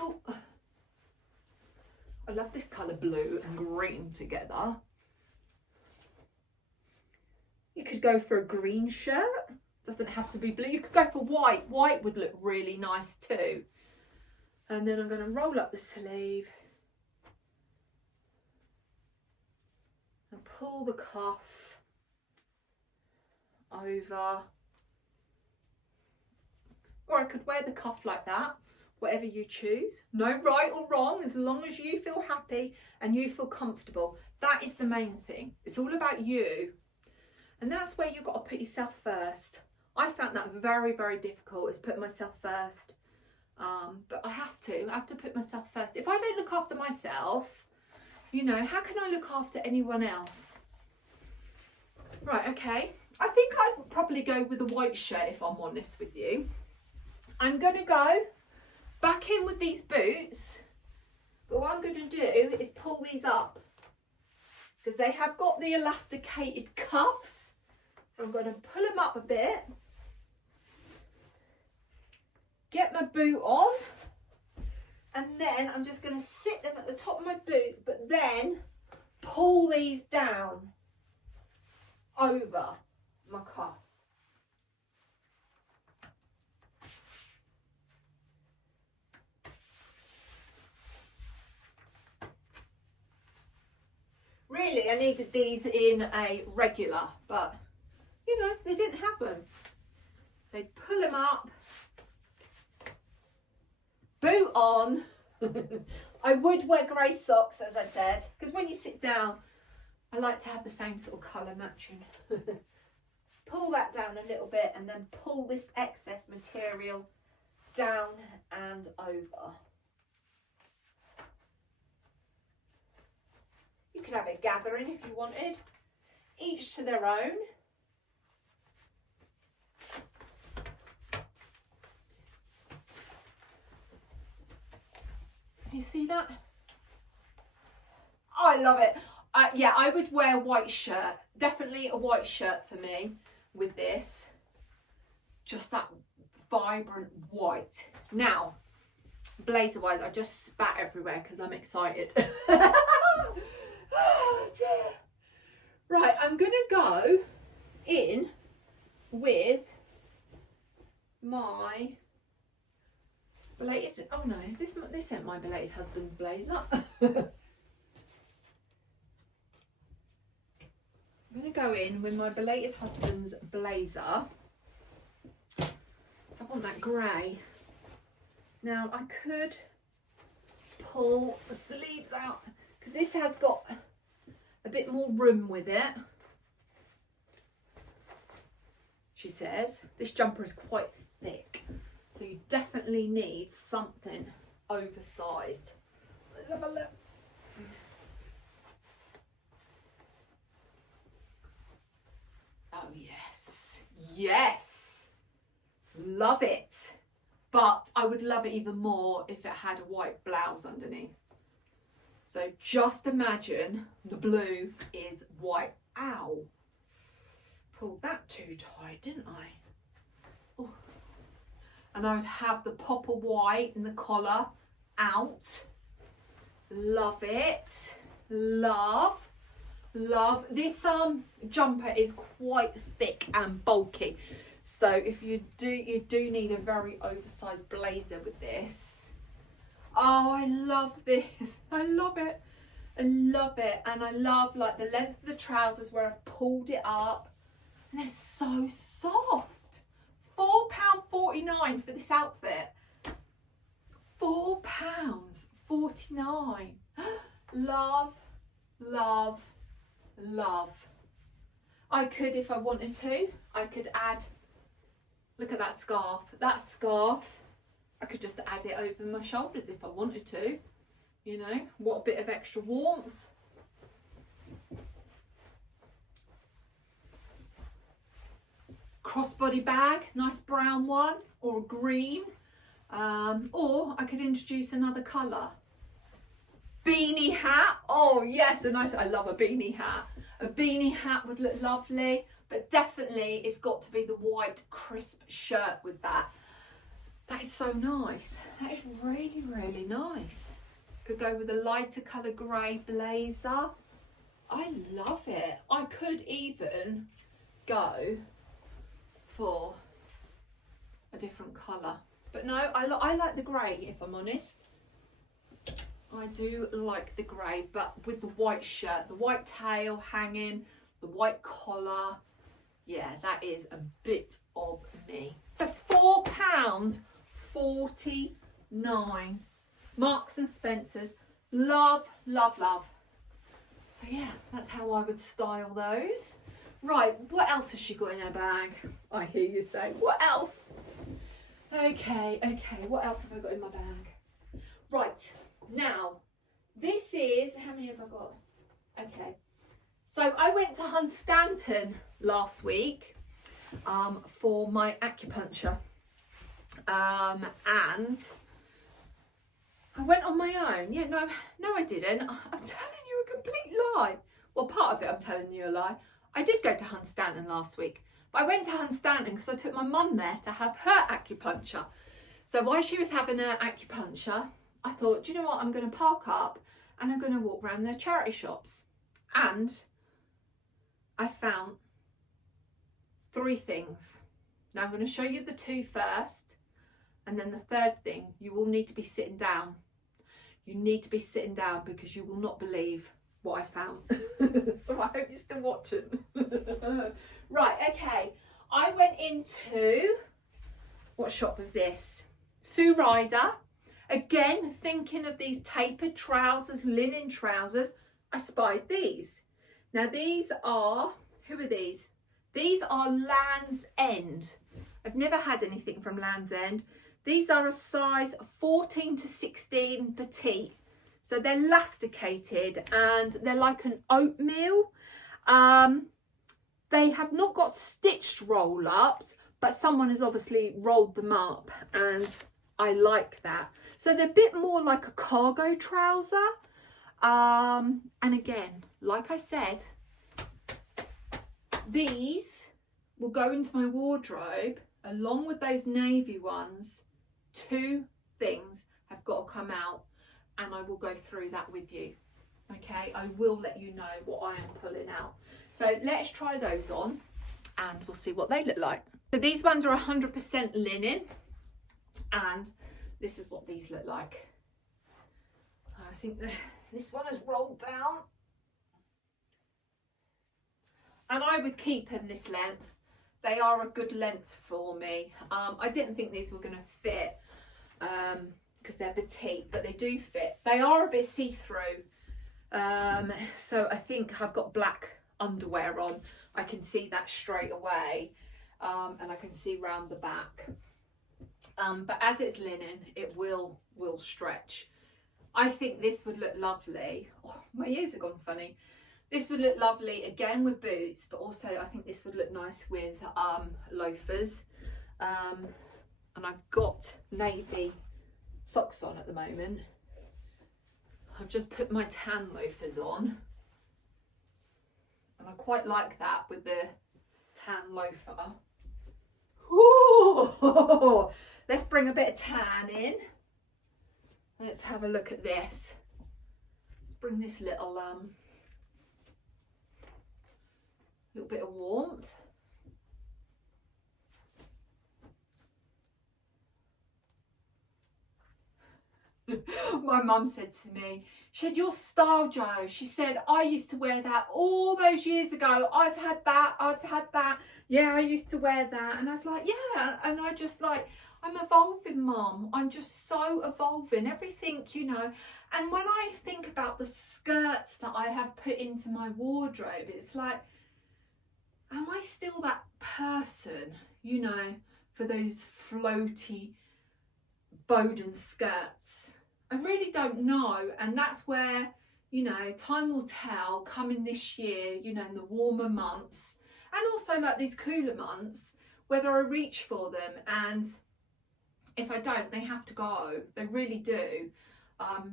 Oh, I love this colour blue and green together. You could go for a green shirt, doesn't have to be blue. You could go for white. White would look really nice too. And then I'm going to roll up the sleeve and pull the cuff over. Or I could wear the cuff like that, whatever you choose. No right or wrong, as long as you feel happy and you feel comfortable. That is the main thing. It's all about you. And that's where you've got to put yourself first. I found that very, very difficult, is putting myself first. But I have to put myself first. If I don't look after myself, you know, how can I look after anyone else? Right, okay. I think I'd probably go with a white shirt if I'm honest with you. I'm going to go back in with these boots. But what I'm going to do is pull these up, because they have got the elasticated cuffs. So I'm going to pull them up a bit. Get my boot on, and then I'm just going to sit them at the top of my boot, but then pull these down over my cuff. Really, I needed these in a regular, but you know, they didn't have them. So pull them up. Boot on. I would wear grey socks, as I said, because when you sit down, I like to have the same sort of colour matching. Pull that down a little bit and then pull this excess material down and over. You could have it gathering if you wanted. Each to their own. You see that? Oh, I love it. Yeah, I would wear a white shirt. Definitely a white shirt for me with this. Just that vibrant white. Now, blazer wise, I just spat everywhere because I'm excited. Oh dear. Right, I'm going to go in with my belated, oh no, is this isn't my belated husband's blazer. I'm going to go in with my belated husband's blazer. So I want that grey. Now I could pull the sleeves out because this has got a bit more room with it. She says this jumper is quite thick, so you definitely need something oversized. Let's have a look. Oh yes, yes, love it. But I would love it even more if it had a white blouse underneath. So just imagine the blue is white. Ow, pulled that too tight, didn't I? Ooh. And I would have the pop of white in the collar out. Love it. Love. This jumper is quite thick and bulky. So if you do need a very oversized blazer with this. Oh, I love this. I love it. I love it. And I love like the length of the trousers where I've pulled it up. And they're so soft. £4.49 for this outfit. £4.49. Love, love, love. I could, if I wanted to, I could add, look at that scarf. That scarf, I could just add it over my shoulders if I wanted to. You know, what a bit of extra warmth. Crossbody bag, nice brown one or a green. Or I could introduce another colour. Beanie hat, oh yes, I love a beanie hat. A beanie hat would look lovely, but definitely it's got to be the white crisp shirt with that. That is so nice. That is really, really nice. Could go with a lighter colour grey blazer. I love it. I could even go for a different colour. But no, I like the grey, if I'm honest. I do like the grey, but with the white shirt, the white tail hanging, the white collar. Yeah, that is a bit of me. So £4.49. Marks and Spencer's. Love, love, love. So yeah, that's how I would style those. Right, what else has she got in her bag? I hear you say, what else? Okay, what else have I got in my bag? Right, now, this is, how many have I got? Okay, so I went to Hunstanton last week for my acupuncture, and I went on my own. Yeah, no, I didn't. I'm telling you a complete lie. Well, part of it, I'm telling you a lie. I did go to Hunstanton last week, but I went to Hunstanton because I took my mum there to have her acupuncture. So while she was having her acupuncture, I thought, do you know what? I'm going to park up and I'm going to walk around their charity shops. And I found 3 things. Now I'm going to show you the 2 first. And then the 3rd thing, you will need to be sitting down. You need to be sitting down because you will not believe what I found. So I hope you're still watching. Right, okay. I went into, what shop was this? Sue Ryder. Again, thinking of these tapered trousers, linen trousers, I spied these. Now these are, who are these? These are Land's End. I've never had anything from Land's End. These are a size 14 to 16 petite. So they're elasticated and they're like an oatmeal. They have not got stitched roll-ups, but someone has obviously rolled them up and I like that. So they're a bit more like a cargo trouser. And again, like I said, these will go into my wardrobe along with those navy ones. 2 things have got to come out and I will go through that with you. Okay, I will let you know what I am pulling out. So let's try those on and we'll see what they look like. So these ones are 100% linen and this is what these look like. I think this one is rolled down. And I would keep them this length. They are a good length for me. I didn't think these were going to fit because they're petite, but they do fit. They are a bit see-through. So I think I've got black underwear on. I can see that straight away. And I can see round the back. But as it's linen, it will stretch. I think this would look lovely. Oh, my ears have gone funny. This would look lovely again with boots, but also I think this would look nice with loafers. And I've got navy socks on at the moment. I've just put my tan loafers on. And I quite like that with the tan loafer. Ooh, let's bring a bit of tan in. Let's have a look at this. Let's bring this little bit of warmth. My mum said to me, she said, "Your style, Joe." She said, "I used to wear that all those years ago. I've had that. Yeah, I used to wear that." And I was like, yeah. And I just like, I'm evolving, Mum. I'm just so evolving. Everything, you know. And when I think about the skirts that I have put into my wardrobe, it's like, am I still that person, you know, for those floaty Bowden skirts? I really don't know. And that's where, you know, time will tell coming this year, you know, in the warmer months and also like these cooler months, whether I reach for them. And if I don't, they have to go. They really do,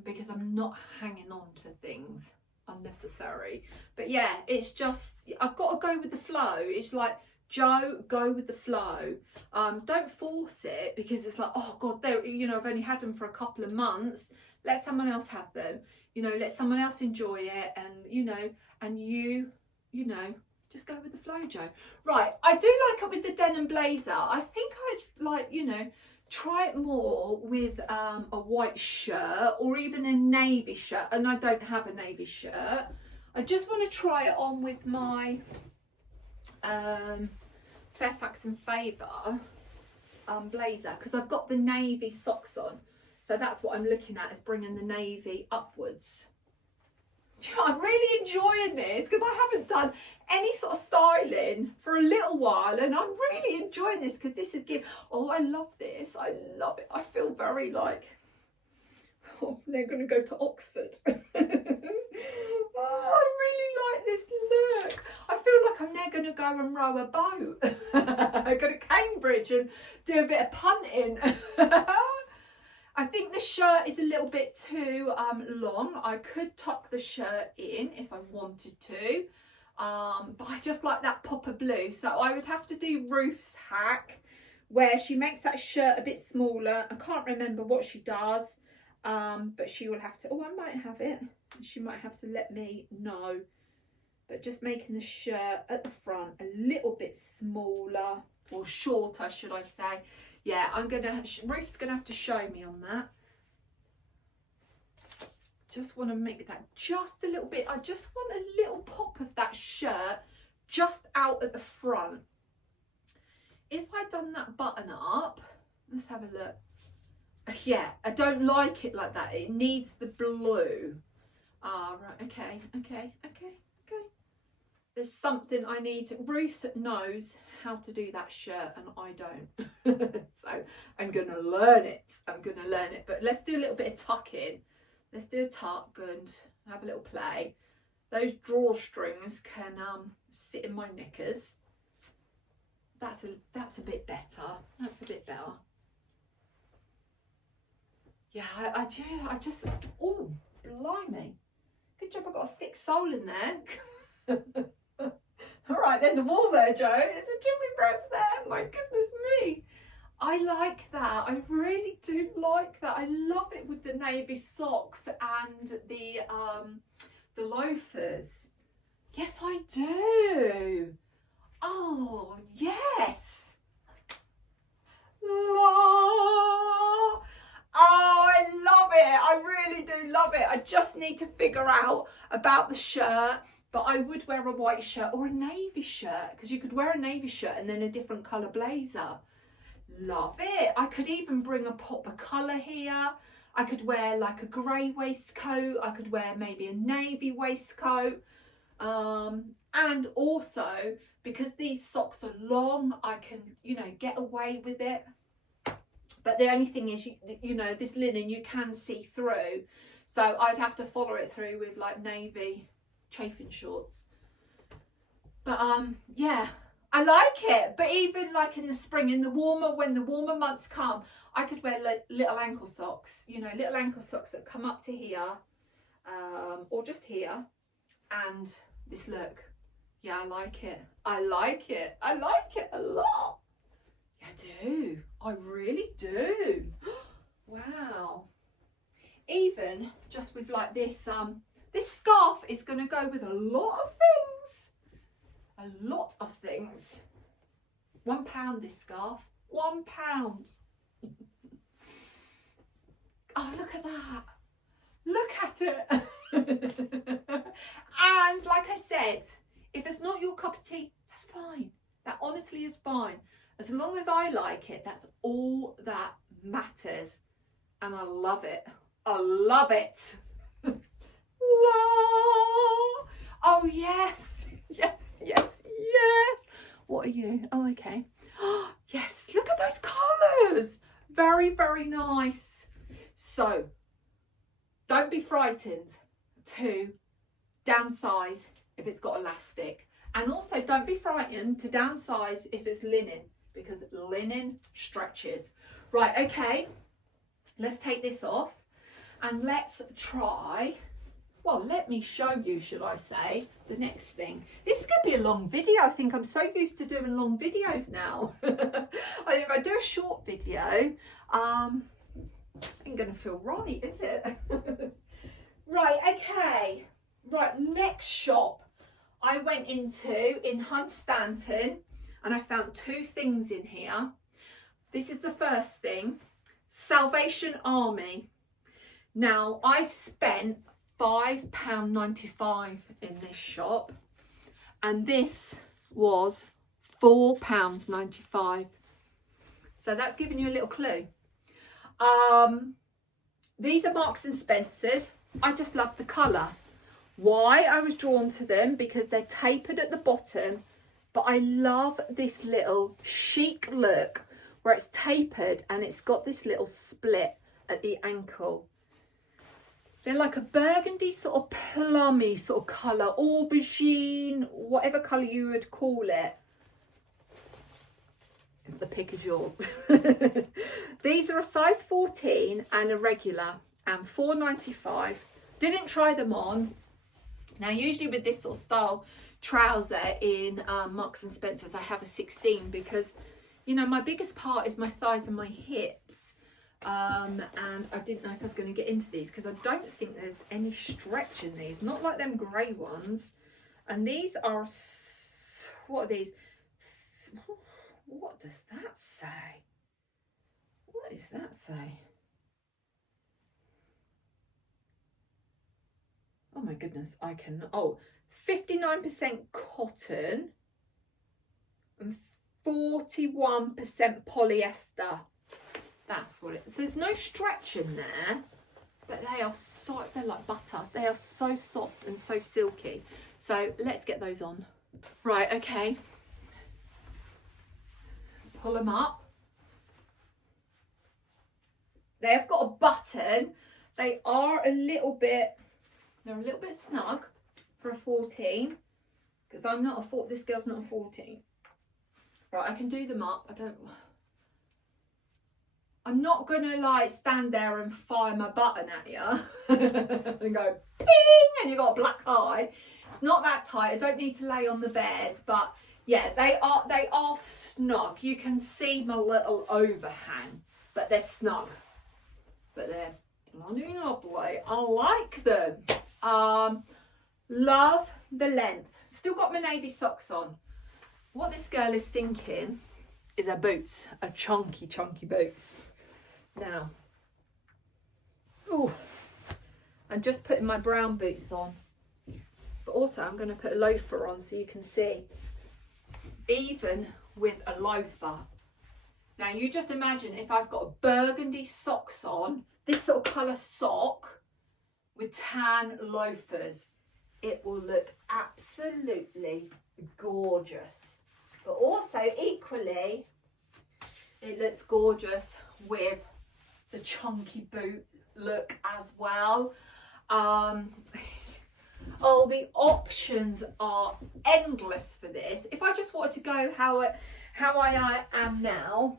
because I'm not hanging on to things unnecessary. But yeah, it's just, I've got to go with the flow. It's like, Joe, go with the flow. Don't force it, because it's like, oh God, they're, you know, I've only had them for a couple of months. Let someone else have them. You know, let someone else enjoy it, and you know, and you know, just go with the flow, Joe. Right, I do like it with the denim blazer. I think I'd like, you know, try it more with a white shirt or even a navy shirt. And I don't have a navy shirt. I just want to try it on with my Fairfax and Favour blazer, because I've got the navy socks on. So that's what I'm looking at, is bringing the navy upwards. I'm really enjoying this, because I haven't done any sort of styling for a little while, and I'm really enjoying this, because this is oh, I love this. I love it. I feel very like, oh, they're going to go to Oxford. Oh, I really like this look. I feel like I'm now going to go and row a boat. Go to Cambridge and do a bit of punting. I think the shirt is a little bit too long. I could tuck the shirt in if I wanted to, but I just like that pop of blue. So I would have to do Ruth's hack, where she makes that shirt a bit smaller. I can't remember what she does, but she will have to, oh, I might have it. She might have to let me know. But just making the shirt at the front a little bit smaller, or shorter, should I say. Yeah, Ruth's gonna have to show me on that. Just want to make that just a little bit. I just want a little pop of that shirt just out at the front. If I'd done that button up, let's have a look. Yeah, I don't like it like that. It needs the blue. Ah, right, okay. There's something I need to, Ruth knows how to do that shirt and I don't. So I'm going to learn it. But let's do a little bit of tucking. Let's do a tuck and have a little play. Those drawstrings can sit in my knickers. That's a bit better. That's a bit better. Yeah, I just, oh, blimey. Good job I got a thick sole in there. All right, there's a wall there, Joe. There's a chimney breast there. My goodness me. I like that. I really do like that. I love it with the navy socks and the loafers. Yes, I do. Oh, yes. Oh, I love it. I really do love it. I just need to figure out about the shirt. But I would wear a white shirt or a navy shirt, because you could wear a navy shirt and then a different colour blazer. Love it. I could even bring a pop of colour here. I could wear like a grey waistcoat. I could wear maybe a navy waistcoat. And also, because these socks are long, I can, you know, get away with it. But the only thing is, you know, this linen you can see through. So I'd have to follow it through with like navy chafing shorts. But yeah, I like it. But even like in the spring, when the warmer months come, I could wear little ankle socks, you know, little ankle socks that come up to here, or just here, and this look. Yeah, I like it. I like it a lot. Yeah, I do. I really do. Wow. Even just with like this this scarf is going to go with a lot of things. A lot of things. £1 this scarf. £1. Oh, look at that. Look at it. And like I said, if it's not your cup of tea, that's fine. That honestly is fine. As long as I like it, that's all that matters. And I love it. I love it. Oh yes, yes. What are you? Oh, okay. Yes, look at those colours. Very, very nice. So don't be frightened to downsize if it's got elastic, and also don't be frightened to downsize if it's linen, because linen stretches. Right, okay, let's take this off and let's try, well, let me show you, should I say, the next thing. This is going to be a long video. I think I'm so used to doing long videos now. If I do a short video, ain't going to feel right, is it? Right, okay. Right, next shop I went into in Hunstanton, and I found two things in here. This is the first thing, Salvation Army. Now, I spent £5.95 in this shop, and this was £4.95. So that's giving you a little clue. These are Marks and Spencer's. I just love the colour. Why I was drawn to them, because they're tapered at the bottom, but I love this little chic look where it's tapered and it's got this little split at the ankle. They're like a burgundy sort of plummy sort of colour, aubergine, whatever colour you would call it. The pick is yours. These are a size 14 and a regular, and £4.95. Didn't try them on. Now, usually with this sort of style trouser in Marks and Spencer's, I have a 16 because, you know, my biggest part is my thighs and my hips. And I didn't know if I was going to get into these because I don't think there's any stretch in these. Not like them grey ones. And these are, what are these? What does that say? What does that say? Oh my goodness, I can, 59% cotton and 41% polyester. That's what it is. So there's no stretch in there, but they are so, they're like butter. They are so soft and so silky. So let's get those on. Right, okay. Pull them up. They've got a button. They are a little bit, they're a little bit snug for a 14, because I'm not a this girl's not a 14. Right, I can do them up. I'm not gonna like stand there and fire my button at you and go ping and you got a black eye. It's not that tight. I don't need to lay on the bed, but yeah, they are snug. You can see my little overhang, but they're snug. But they're bloody lovely. I like them. Love the length. Still got my navy socks on. What this girl is thinking is her boots, a chunky boots. Now, oh, I'm just putting my brown boots on, but also I'm going to put a loafer on so you can see. Even with a loafer. Now you just imagine if I've got burgundy socks on, this sort of colour sock with tan loafers, it will look absolutely gorgeous. But also equally, it looks gorgeous with the chunky boot look as well. Oh, the options are endless for this. If I just wanted to go how I am now,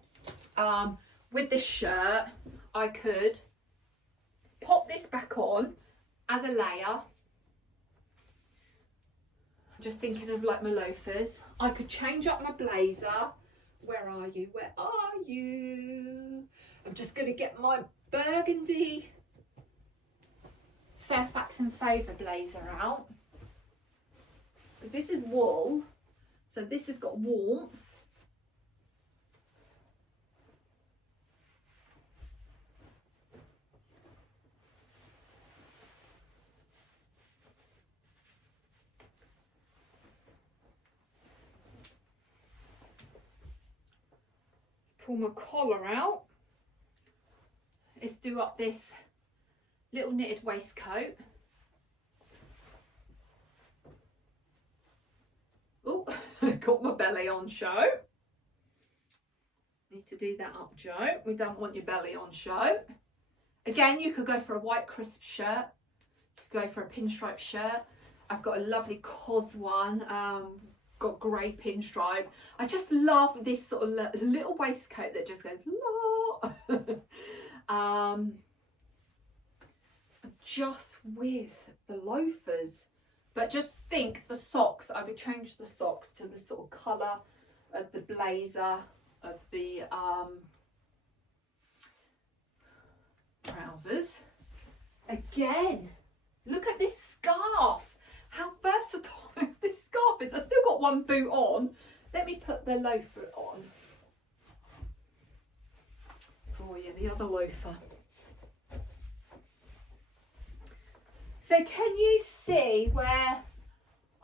with this shirt, I could pop this back on as a layer. Just thinking of like my loafers. I could change up my blazer. Where are you? Where are you? I'm just going to get my burgundy Fairfax and Favour blazer out, because this is wool, so this has got warmth. Let's pull my collar out. Let's do up this little knitted waistcoat. Oh, got my belly on show. Need to do that up, Joe. We don't want your belly on show. Again, you could go for a white crisp shirt. You could go for a pinstripe shirt. I've got a lovely cos one, got grey pinstripe. I just love this sort of little waistcoat that just goes, la. Just with the loafers. But just think the socks, I would change the socks to the sort of colour of the blazer of the trousers. Again, look at this scarf. How versatile this scarf is. I've still got one boot on. Let me put the loafer on for you, the other loafer. So can you see where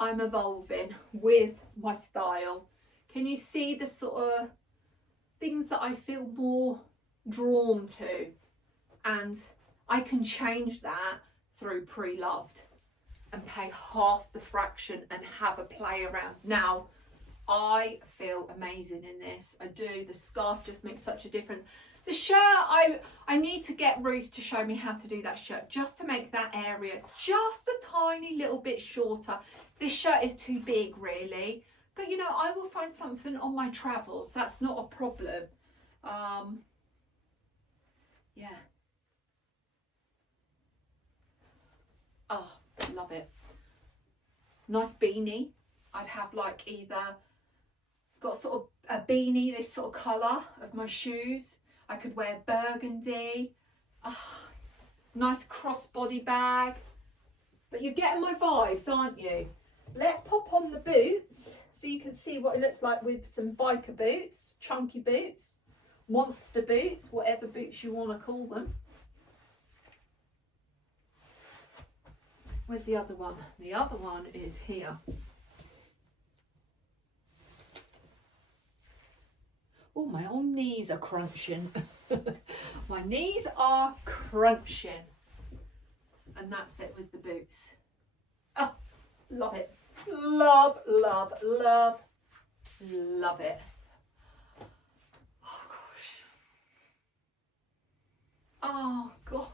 I'm evolving with my style? Can you see the sort of things that I feel more drawn to? And I can change that through Pre-Loved and pay half the fraction and have a play around. Now, I feel amazing in this. I do. The scarf just makes such a difference. The shirt, I need to get Ruth to show me how to do that shirt, just to make that area just a tiny little bit shorter. This shirt is too big, really. But, you know, I will find something on my travels. That's not a problem. Yeah. Oh, love it. Nice beanie. I'd have like either got sort of a beanie, this sort of colour of my shoes. I could wear burgundy. Oh, nice crossbody bag. But you're getting my vibes, aren't you? Let's pop on the boots so you can see what it looks like with some biker boots, chunky boots, monster boots, whatever boots you want to call them. Where's the other one? The other one is here. Oh, my own knees are crunching. My knees are crunching. And that's it with the boots. Oh, love it. Love, love, love, love it. Oh, gosh. Oh, God.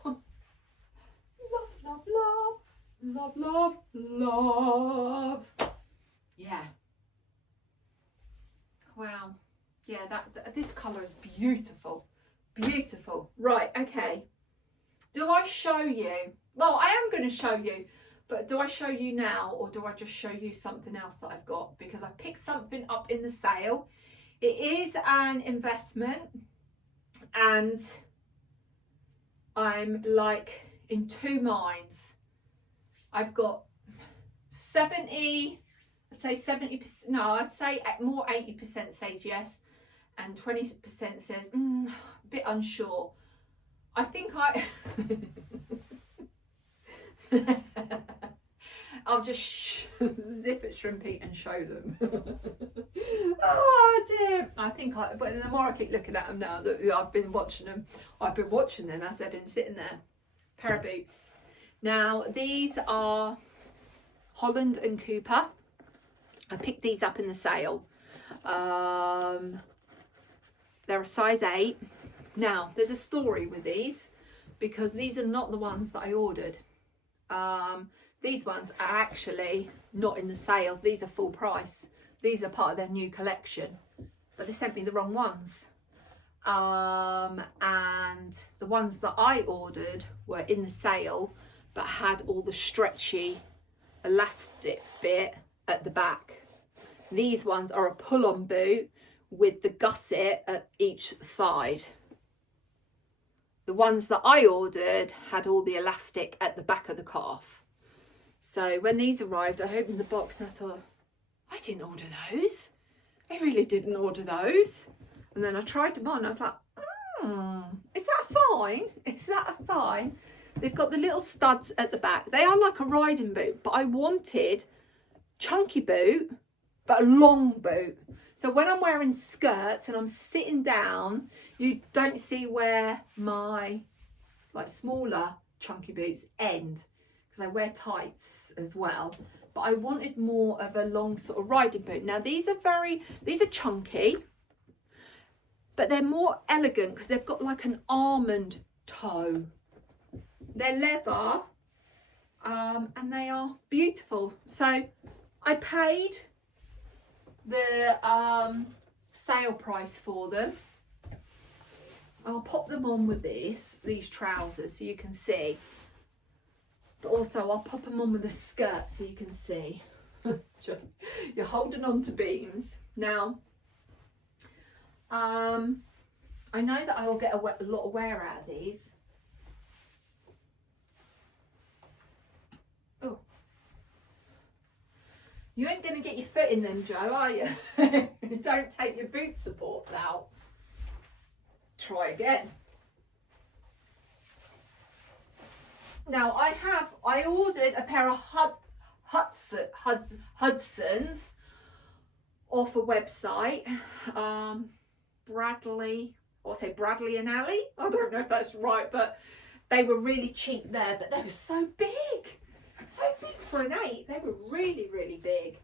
Love, love, love. Love, love, love. Yeah. Wow. Yeah, this colour is beautiful. Beautiful. Right, okay. Do I show you? Well, I am going to show you, but do I show you now or do I just show you something else that I've got? Because I picked something up in the sale. It is an investment and I'm like in two minds. I've got 70, I'd say 70%, no, I'd say more 80% says yes and 20% says a bit unsure. I think I'll just zip it, shrimp it and show them. Oh dear. But the more I keep looking at them now that I've been watching them as they've been sitting there. Pair of boots. Now these are Holland and Cooper. I picked these up in the sale. They're a size 8. Now there's a story with these because these are not the ones that I ordered. These ones are actually not in the sale. These are full price. These are part of their new collection, but they sent me the wrong ones. And the ones that I ordered were in the sale, but had all the stretchy elastic bit at the back. These ones are a pull-on boot with the gusset at each side. The ones that I ordered had all the elastic at the back of the calf. So when these arrived, I opened the box and I thought, I didn't order those. I really didn't order those. And then I tried them on. I was like, is that a sign? Is that a sign? They've got the little studs at the back. They are like a riding boot, but I wanted chunky boot, but a long boot. So when I'm wearing skirts and I'm sitting down, you don't see where my like smaller chunky boots end, because I wear tights as well. But I wanted more of a long sort of riding boot. Now these are chunky, but they're more elegant because they've got like an almond toe. They're leather, and they are beautiful. So I paid the sale price for them. I'll pop them on with these trousers so you can see. But also I'll pop them on with the skirt so you can see. You're holding on to beans. Now, I know that I will get a lot of wear out of these. Oh. You ain't going to get your foot in them, Jo, are you? Don't take your boot supports out. Try again. Now I ordered a pair of Hudson's off a website. Bradley and Alley. I don't know if that's right, but they were really cheap there, but they were so big for an 8. They were really, really big.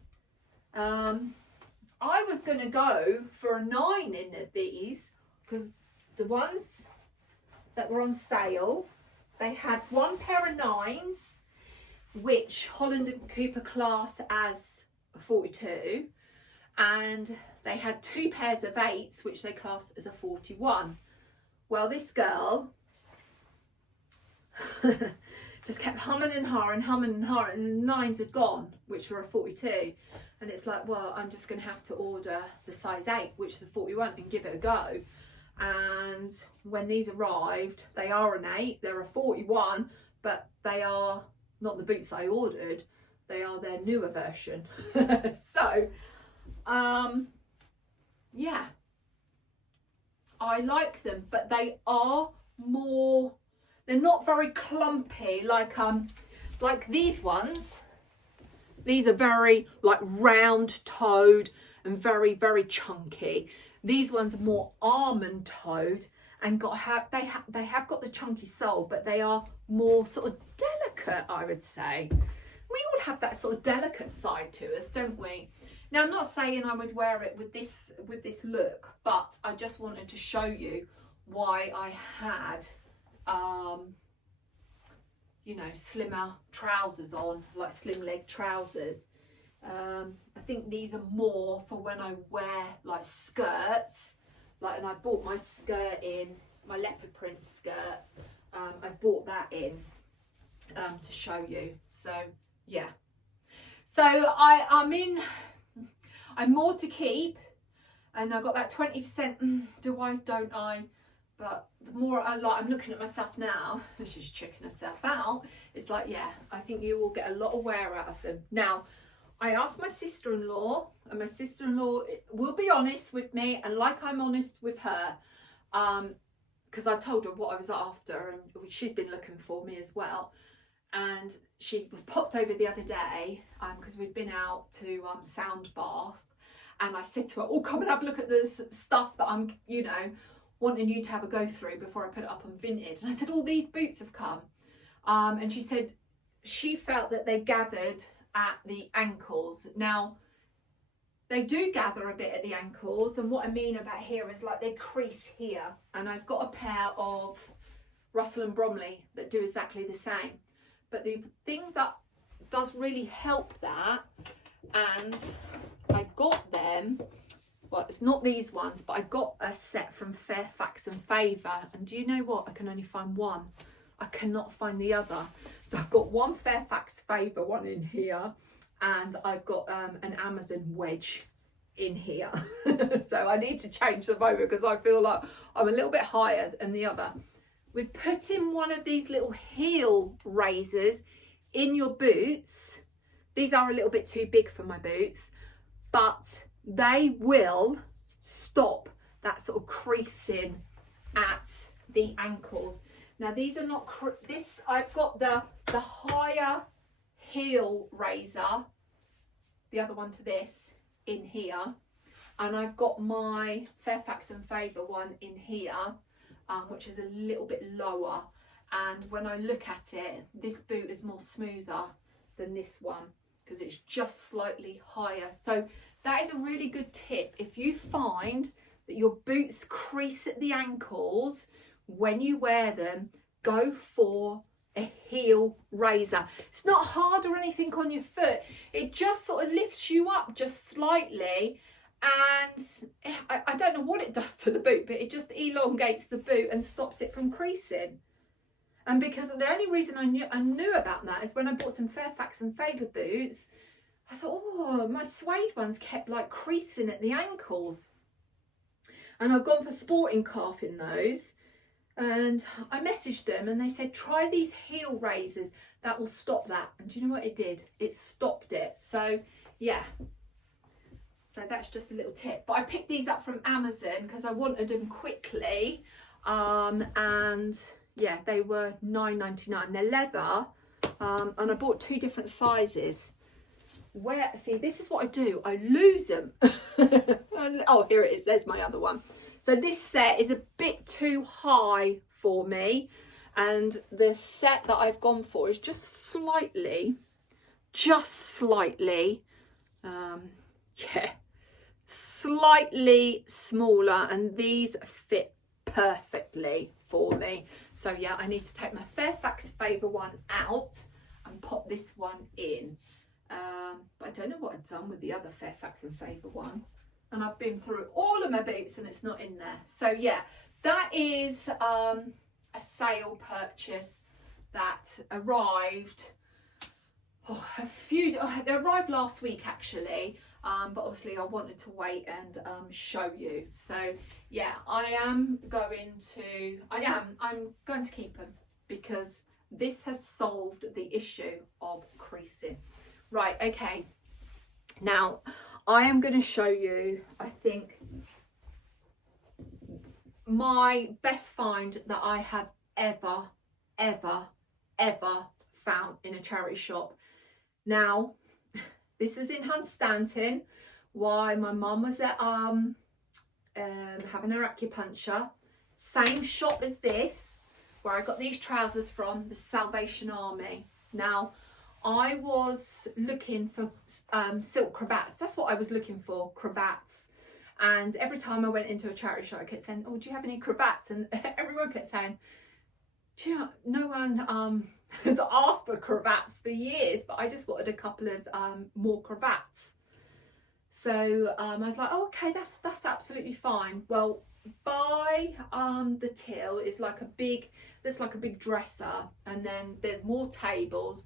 I was going to go for a 9 in these because the ones that were on sale, they had one pair of 9s, which Holland & Cooper class as a 42, and they had 2 pairs of 8s, which they class as a 41. Well, this girl just kept humming and hawing, and the 9s had gone, which were a 42. And it's like, well, I'm just going to have to order the size 8, which is a 41, and give it a go. And when these arrived, they are an 8, they're a 41, but they are not the boots I ordered, they are their newer version. So, yeah, I like them, but they are more, they're not very clumpy like these ones. These are very like round toed and very, very chunky. These ones are more almond toed and they have got the chunky sole, but they are more sort of delicate, I would say. We all have that sort of delicate side to us, don't we? Now, I'm not saying I would wear it with this look, but I just wanted to show you why I had you know, slimmer trousers on, like slim leg trousers. I think these are more for when I wear like skirts, like, and I bought my skirt in, my leopard print skirt, I bought that in to show you. So yeah, so I'm more to keep, and I got that 20%, do I, don't I? But the more I'm looking at myself now, she's checking herself out, it's like, yeah, I think you will get a lot of wear out of them. Now, I asked my sister-in-law, and my sister-in-law will be honest with me, and like I'm honest with her, because I told her what I was after, and she's been looking for me as well. And she was popped over the other day, because we'd been out to Sound Bath, and I said to her, oh, come and have a look at this stuff that I'm, you know, wanting you to have a go through before I put it up on Vinted. And I said, all these boots have come. And she said she felt that they gathered at the ankles. Now, they do gather a bit at the ankles, and what I mean about here is like they crease here, and I've got a pair of Russell and Bromley that do exactly the same. But the thing that does really help that, and I got them, well, it's not these ones, but I got a set from Fairfax and Favour, and do you know what? I can only find one. I cannot find the other. So I've got one Fairfax Favour one in here, and I've got an Amazon wedge in here. So I need to change them over because I feel like I'm a little bit higher than the other. We've put in one of these little heel raisers in your boots. These are a little bit too big for my boots, but they will stop that sort of creasing at the ankles. Now these are not this. I've got the higher heel razor, the other one to this, in here, and I've got my Fairfax and Favour one in here, which is a little bit lower. And when I look at it, this boot is more smoother than this one because it's just slightly higher. So that is a really good tip. If you find that your boots crease at the ankles when you wear them, go for a heel razor. It's not hard or anything on your foot. It just sort of lifts you up just slightly, and I don't know what it does to the boot, but it just elongates the boot and stops it from creasing. And because the only reason I knew about that is when I bought some Fairfax and Favour boots, I thought, oh, my suede ones kept like creasing at the ankles. And I've gone for sporting calf in those. And I messaged them and they said, try these heel raisers, that will stop that. And do you know what it did? It stopped it. So yeah, so that's just a little tip. But I picked these up from Amazon because I wanted them quickly. And yeah, they were $9.99. They're leather, and I bought 2 different sizes. See, this is what I do. I lose them. Oh, here it is. There's my other one. So this set is a bit too high for me. And the set that I've gone for is just slightly, slightly smaller. And these fit perfectly for me. So yeah, I need to take my Fairfax Favour one out and pop this one in. But I don't know what I've done with the other Fairfax and Favour one. And I've been through all of my boots and it's not in there. So yeah, that is a sale purchase that arrived they arrived last week actually. But obviously I wanted to wait and show you. So yeah, I'm going to keep them because this has solved the issue of creasing. Right, okay. Now I am going to show you, I think, my best find that I have ever found in a charity shop. Now, this was in Hunstanton while my mum was at having her acupuncture. Same shop as this, where I got these trousers from, the Salvation Army. Now, I was looking for silk cravats. That's what I was looking for, cravats. And every time I went into a charity shop, I kept saying, oh, do you have any cravats? And everyone kept saying, do you know, no one has asked for cravats for years, but I just wanted a couple of more cravats. So I was like, oh, okay, that's absolutely fine. Well, by the till is like there's like a big dresser, and then there's more tables.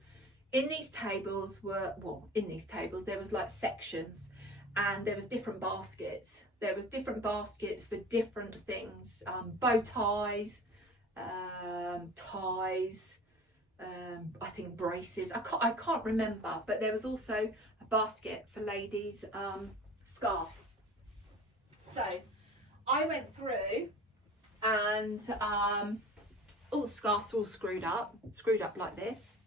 In these tables there was like sections, and there was different baskets. There was different baskets for different things, bow ties, ties, I think braces. I can't remember, but there was also a basket for ladies' scarves. So I went through, and all the scarves were all screwed up like this.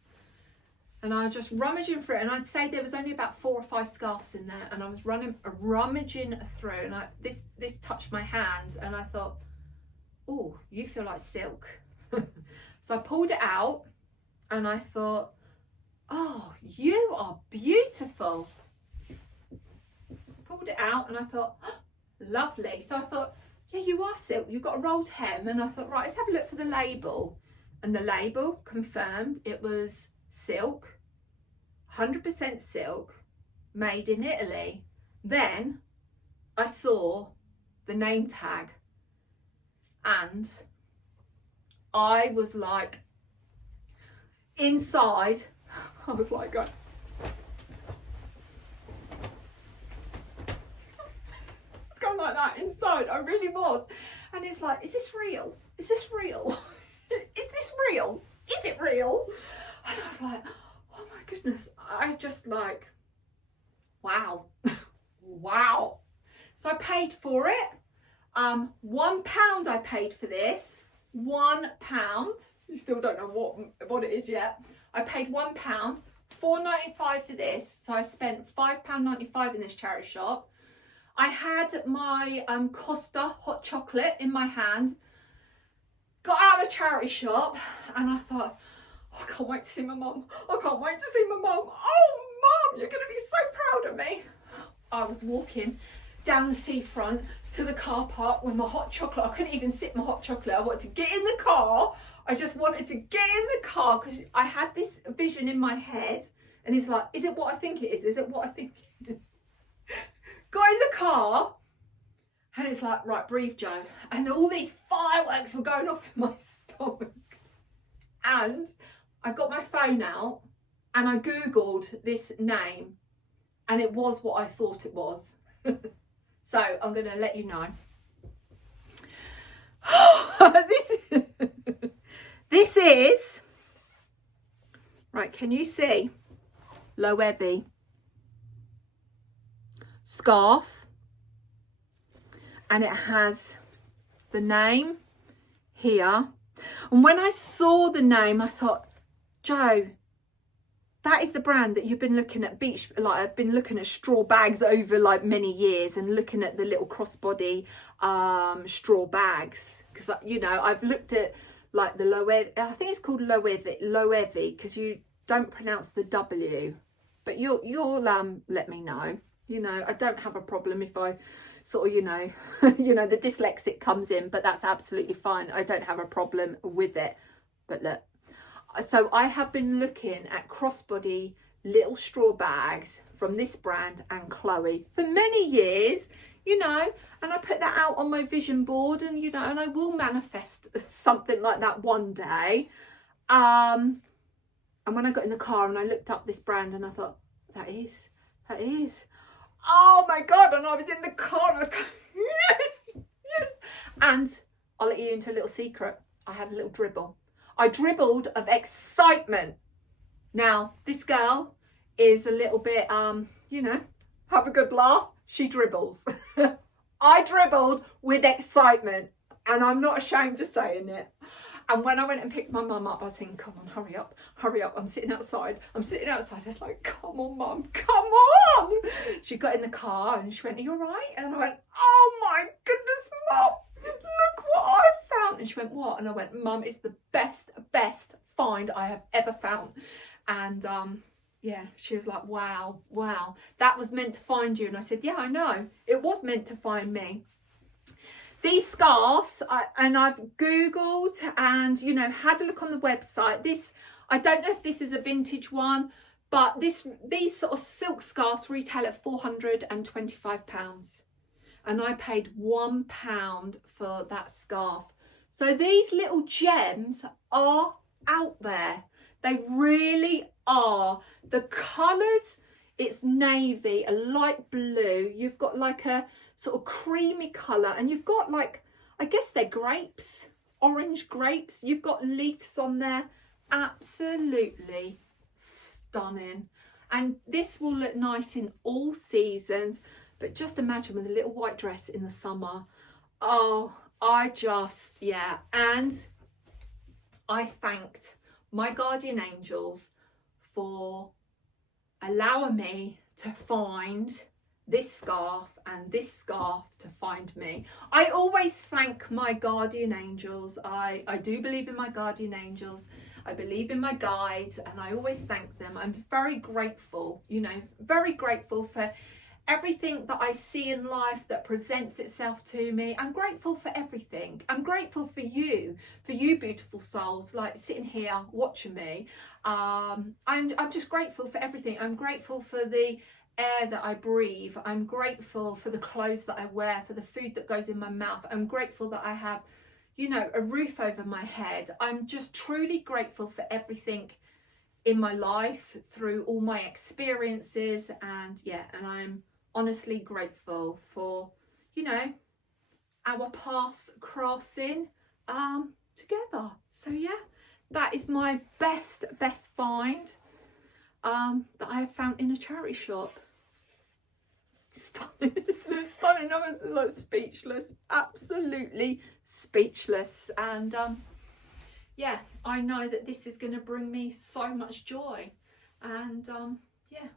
And I was just rummaging through, and I'd say there was only about 4 or 5 scarves in there, and I was rummaging through, and this touched my hands, and I thought, oh, you feel like silk. So I pulled it out, and I thought, oh, you are beautiful. Pulled it out, and I thought, oh, lovely. So I thought, yeah, you are silk. You've got a rolled hem, and I thought, right, let's have a look for the label. And the label confirmed it was silk, 100% silk, made in Italy. Then I saw the name tag, and I was like, inside, I was like, going, it's going like that inside. I really was. And it's like, is this real? Is this real? Is this real? Is it real? And I was like, oh my goodness. I just like, wow. Wow. So I paid for it. £1 I paid for this. £1. You still don't know what it is yet. I paid £1, $4.95 for this. So I spent £5.95 in this charity shop. I had my Costa hot chocolate in my hand. Got out of the charity shop, and I thought, oh, I can't wait to see my mum. I can't wait to see my mum. Oh, mum, you're going to be so proud of me. I was walking down the seafront to the car park with my hot chocolate. I couldn't even sip my hot chocolate. I wanted to get in the car. I just wanted to get in the car because I had this vision in my head. And it's like, is it what I think it is? Is it what I think it is? Got in the car and it's like, right, breathe, Joe. And all these fireworks were going off in my stomach. And I got my phone out and I Googled this name and it was what I thought it was. So I'm going to let you know. This is, right, can you see? Loewe scarf, and it has the name here. And when I saw the name, I thought, Joe, that is the brand that you've been looking at I've been looking at straw bags over like many years and looking at the little crossbody straw bags, because you know, I've looked at like the Loewe, I think it's called Loewe, because you don't pronounce the W, but you'll let me know. You know, I don't have a problem if I sort of, you know, the dyslexic comes in, but that's absolutely fine. I don't have a problem with it. But look, so I have been looking at crossbody little straw bags from this brand and Chloe for many years, you know, and I put that out on my vision board, and, you know, and I will manifest something like that one day. And when I got in the car and I looked up this brand and I thought, that is. Oh my God. And I was in the car and I was going, yes. And I'll let you into a little secret. I had a little dribble. I dribbled of excitement. Now, this girl is a little bit, you know, have a good laugh. She dribbles. I dribbled with excitement, and I'm not ashamed of saying it. And when I went and picked my mum up, I was thinking, come on, hurry up. I'm sitting outside. It's like, come on, mum, come on. She got in the car and she went, are you all right? And I went, oh my goodness, mum, look what I found. And she went, what? And I went, mum, it's the best find I have ever found. And yeah, she was like, wow, that was meant to find you. And I said, yeah, I know. It was meant to find me. These scarves, and I've Googled and, you know, had a look on the website. This, I don't know if this is a vintage one, but these sort of silk scarves retail at £425. And I paid £1 for that scarf. So these little gems are out there. They really are. The colours, it's navy, a light blue. You've got like a sort of creamy colour, and you've got like, I guess they're grapes, orange grapes. You've got leaves on there. Absolutely stunning. And this will look nice in all seasons, but just imagine with a little white dress in the summer. Oh, yeah. And I thanked my guardian angels for allowing me to find this scarf and this scarf to find me. I always thank my guardian angels. I do believe in my guardian angels. I believe in my guides, and I always thank them. I'm very grateful, you know, very grateful for everything that I see in life that presents itself to me. I'm grateful for everything. I'm grateful for you beautiful souls, like sitting here watching me. I'm just grateful for everything. I'm grateful for the air that I breathe. I'm grateful for the clothes that I wear, for the food that goes in my mouth. I'm grateful that I have, you know, a roof over my head. I'm just truly grateful for everything in my life, through all my experiences, and yeah, and I'm honestly grateful for, you know, our paths crossing together. So yeah, that is my best find that I have found in a charity shop. Stunning, isn't it? Stunning. I was like speechless, absolutely speechless. And yeah, I know that this is going to bring me so much joy. And yeah.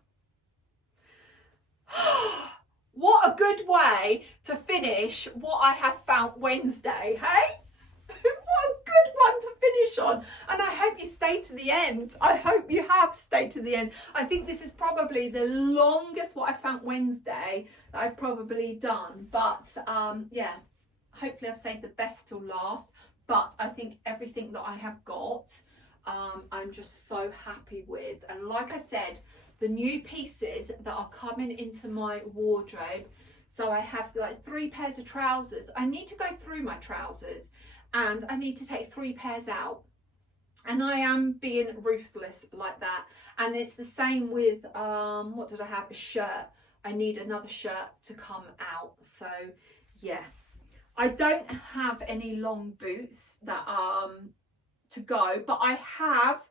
What a good way to finish what I have found Wednesday, hey? What a good one to finish on. And I hope you stay to the end. I hope you have stayed to the end. I think this is probably the longest what I found Wednesday that I've probably done. But yeah, hopefully I've saved the best till last. But I think everything that I have got, I'm just so happy with. And like I said, the new pieces that are coming into my wardrobe, So I have like 3 pairs of trousers. I need to go through my trousers and I need to take 3 pairs out. And I am being ruthless like that. And it's the same with, what did I have? A shirt. I need another shirt to come out. So yeah, I don't have any long boots that to go, but I have,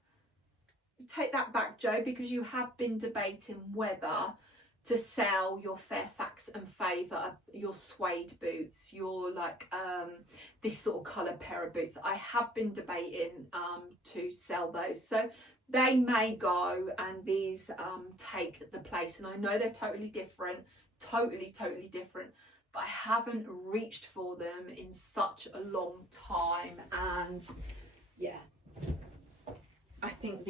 take that back, Joe, because you have been debating whether to sell your Fairfax and Favour, your suede boots, your like this sort of coloured pair of boots. I have been debating to sell those, so they may go and these take the place. And I know they're totally different, totally different, but I haven't reached for them in such a long time. And yeah, I think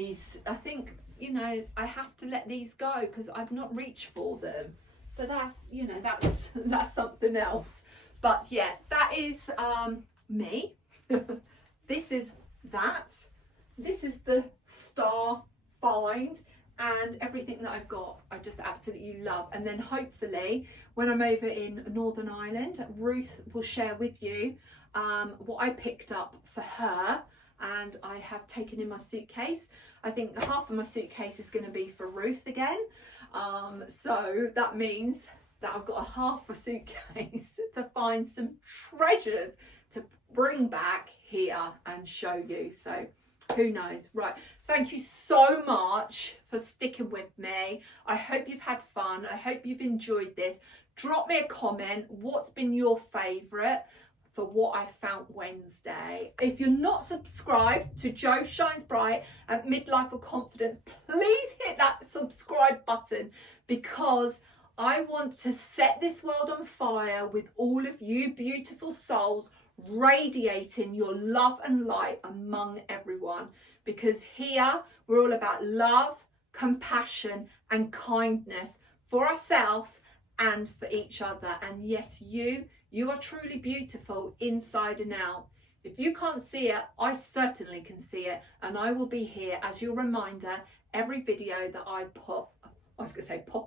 you know, I have to let these go because I've not reached for them. But that's, you know, that's something else. But yeah, that is me. This is that. This is the star find, and everything that I've got I just absolutely love. And then hopefully when I'm over in Northern Ireland, Ruth will share with you what I picked up for her, and I have taken in my suitcase. I think half of my suitcase is going to be for Ruth again, so that means that I've got a half a suitcase to find some treasures to bring back here and show you. So who knows? Right, thank you so much for sticking with me. I hope you've had fun. I hope you've enjoyed this. Drop me a comment. What's been your favourite for what I found Wednesday? If you're not subscribed to Joe Shines Bright at Midlife of Confidence, please hit that subscribe button, because I want to set this world on fire with all of you beautiful souls radiating your love and light among everyone. Because here we're all about love, compassion and kindness for ourselves and for each other. And yes, you are truly beautiful inside and out. If you can't see it, I certainly can see it, and I will be here as your reminder every video that I pop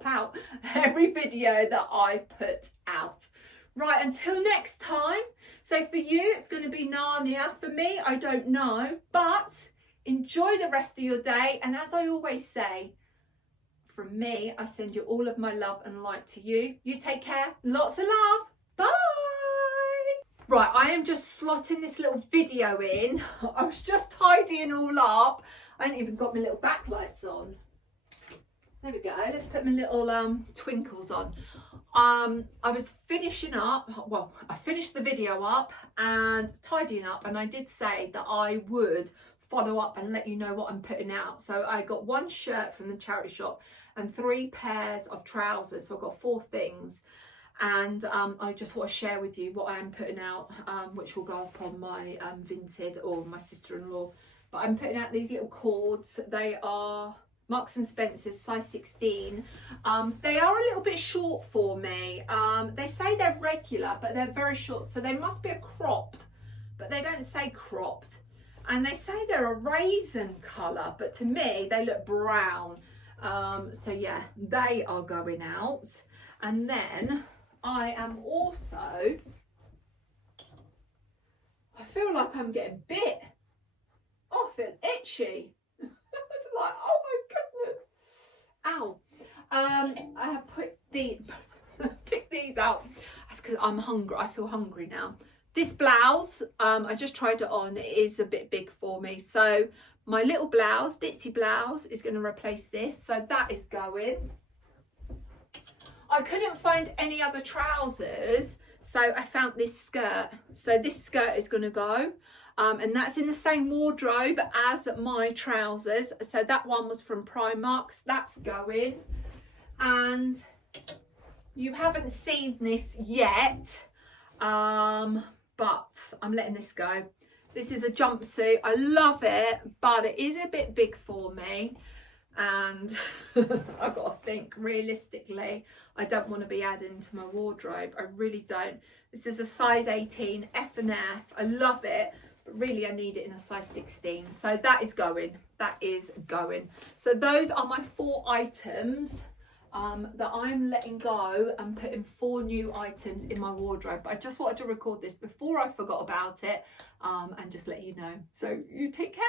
out, every video that I put out. Right, until next time. So for you, it's going to be Narnia. For me, I don't know, but enjoy the rest of your day. And as I always say, from me, I send you all of my love and light to you. You take care. Lots of love. Bye. Right, I am just slotting this little video in. I was just tidying all up. I ain't even got my little backlights on. There we go. Let's put my little twinkles on. I was finishing up, well, I finished the video up and tidying up, and I did say that I would follow up and let you know what I'm putting out. So I got 1 shirt from the charity shop and 3 pairs of trousers, so I've got 4 things. And I just want to share with you what I am putting out, which will go up on my Vinted or my sister-in-law. But I'm putting out these little cords. They are Marks and Spencer's size 16. They are a little bit short for me. They say they're regular, but they're very short, so they must be a cropped, but they don't say cropped. And they say they're a raisin colour, but to me they look brown. So yeah, they are going out. And then I am also, I feel like I'm getting bit. Oh, I feel itchy. It's like, oh my goodness. Ow. I have picked these out. That's because I'm hungry. I feel hungry now. This blouse, I just tried it on. It is a bit big for me. So my little blouse, ditzy blouse, is going to replace this. So that is going. I couldn't find any other trousers, so I found this skirt. So this skirt is going to go. And that's in the same wardrobe as my trousers. So that one was from Primark. That's going. And you haven't seen this yet, but I'm letting this go. This is a jumpsuit. I love it, but it is a bit big for me. And I've got to think realistically, I don't want to be adding to my wardrobe. I really don't. This is a size 18 F&F. I love it, but really I need it in a size 16. So that is going. That is going. So those are my 4 items that I'm letting go and putting 4 new items in my wardrobe. But I just wanted to record this before I forgot about it, and just let you know. So you take care.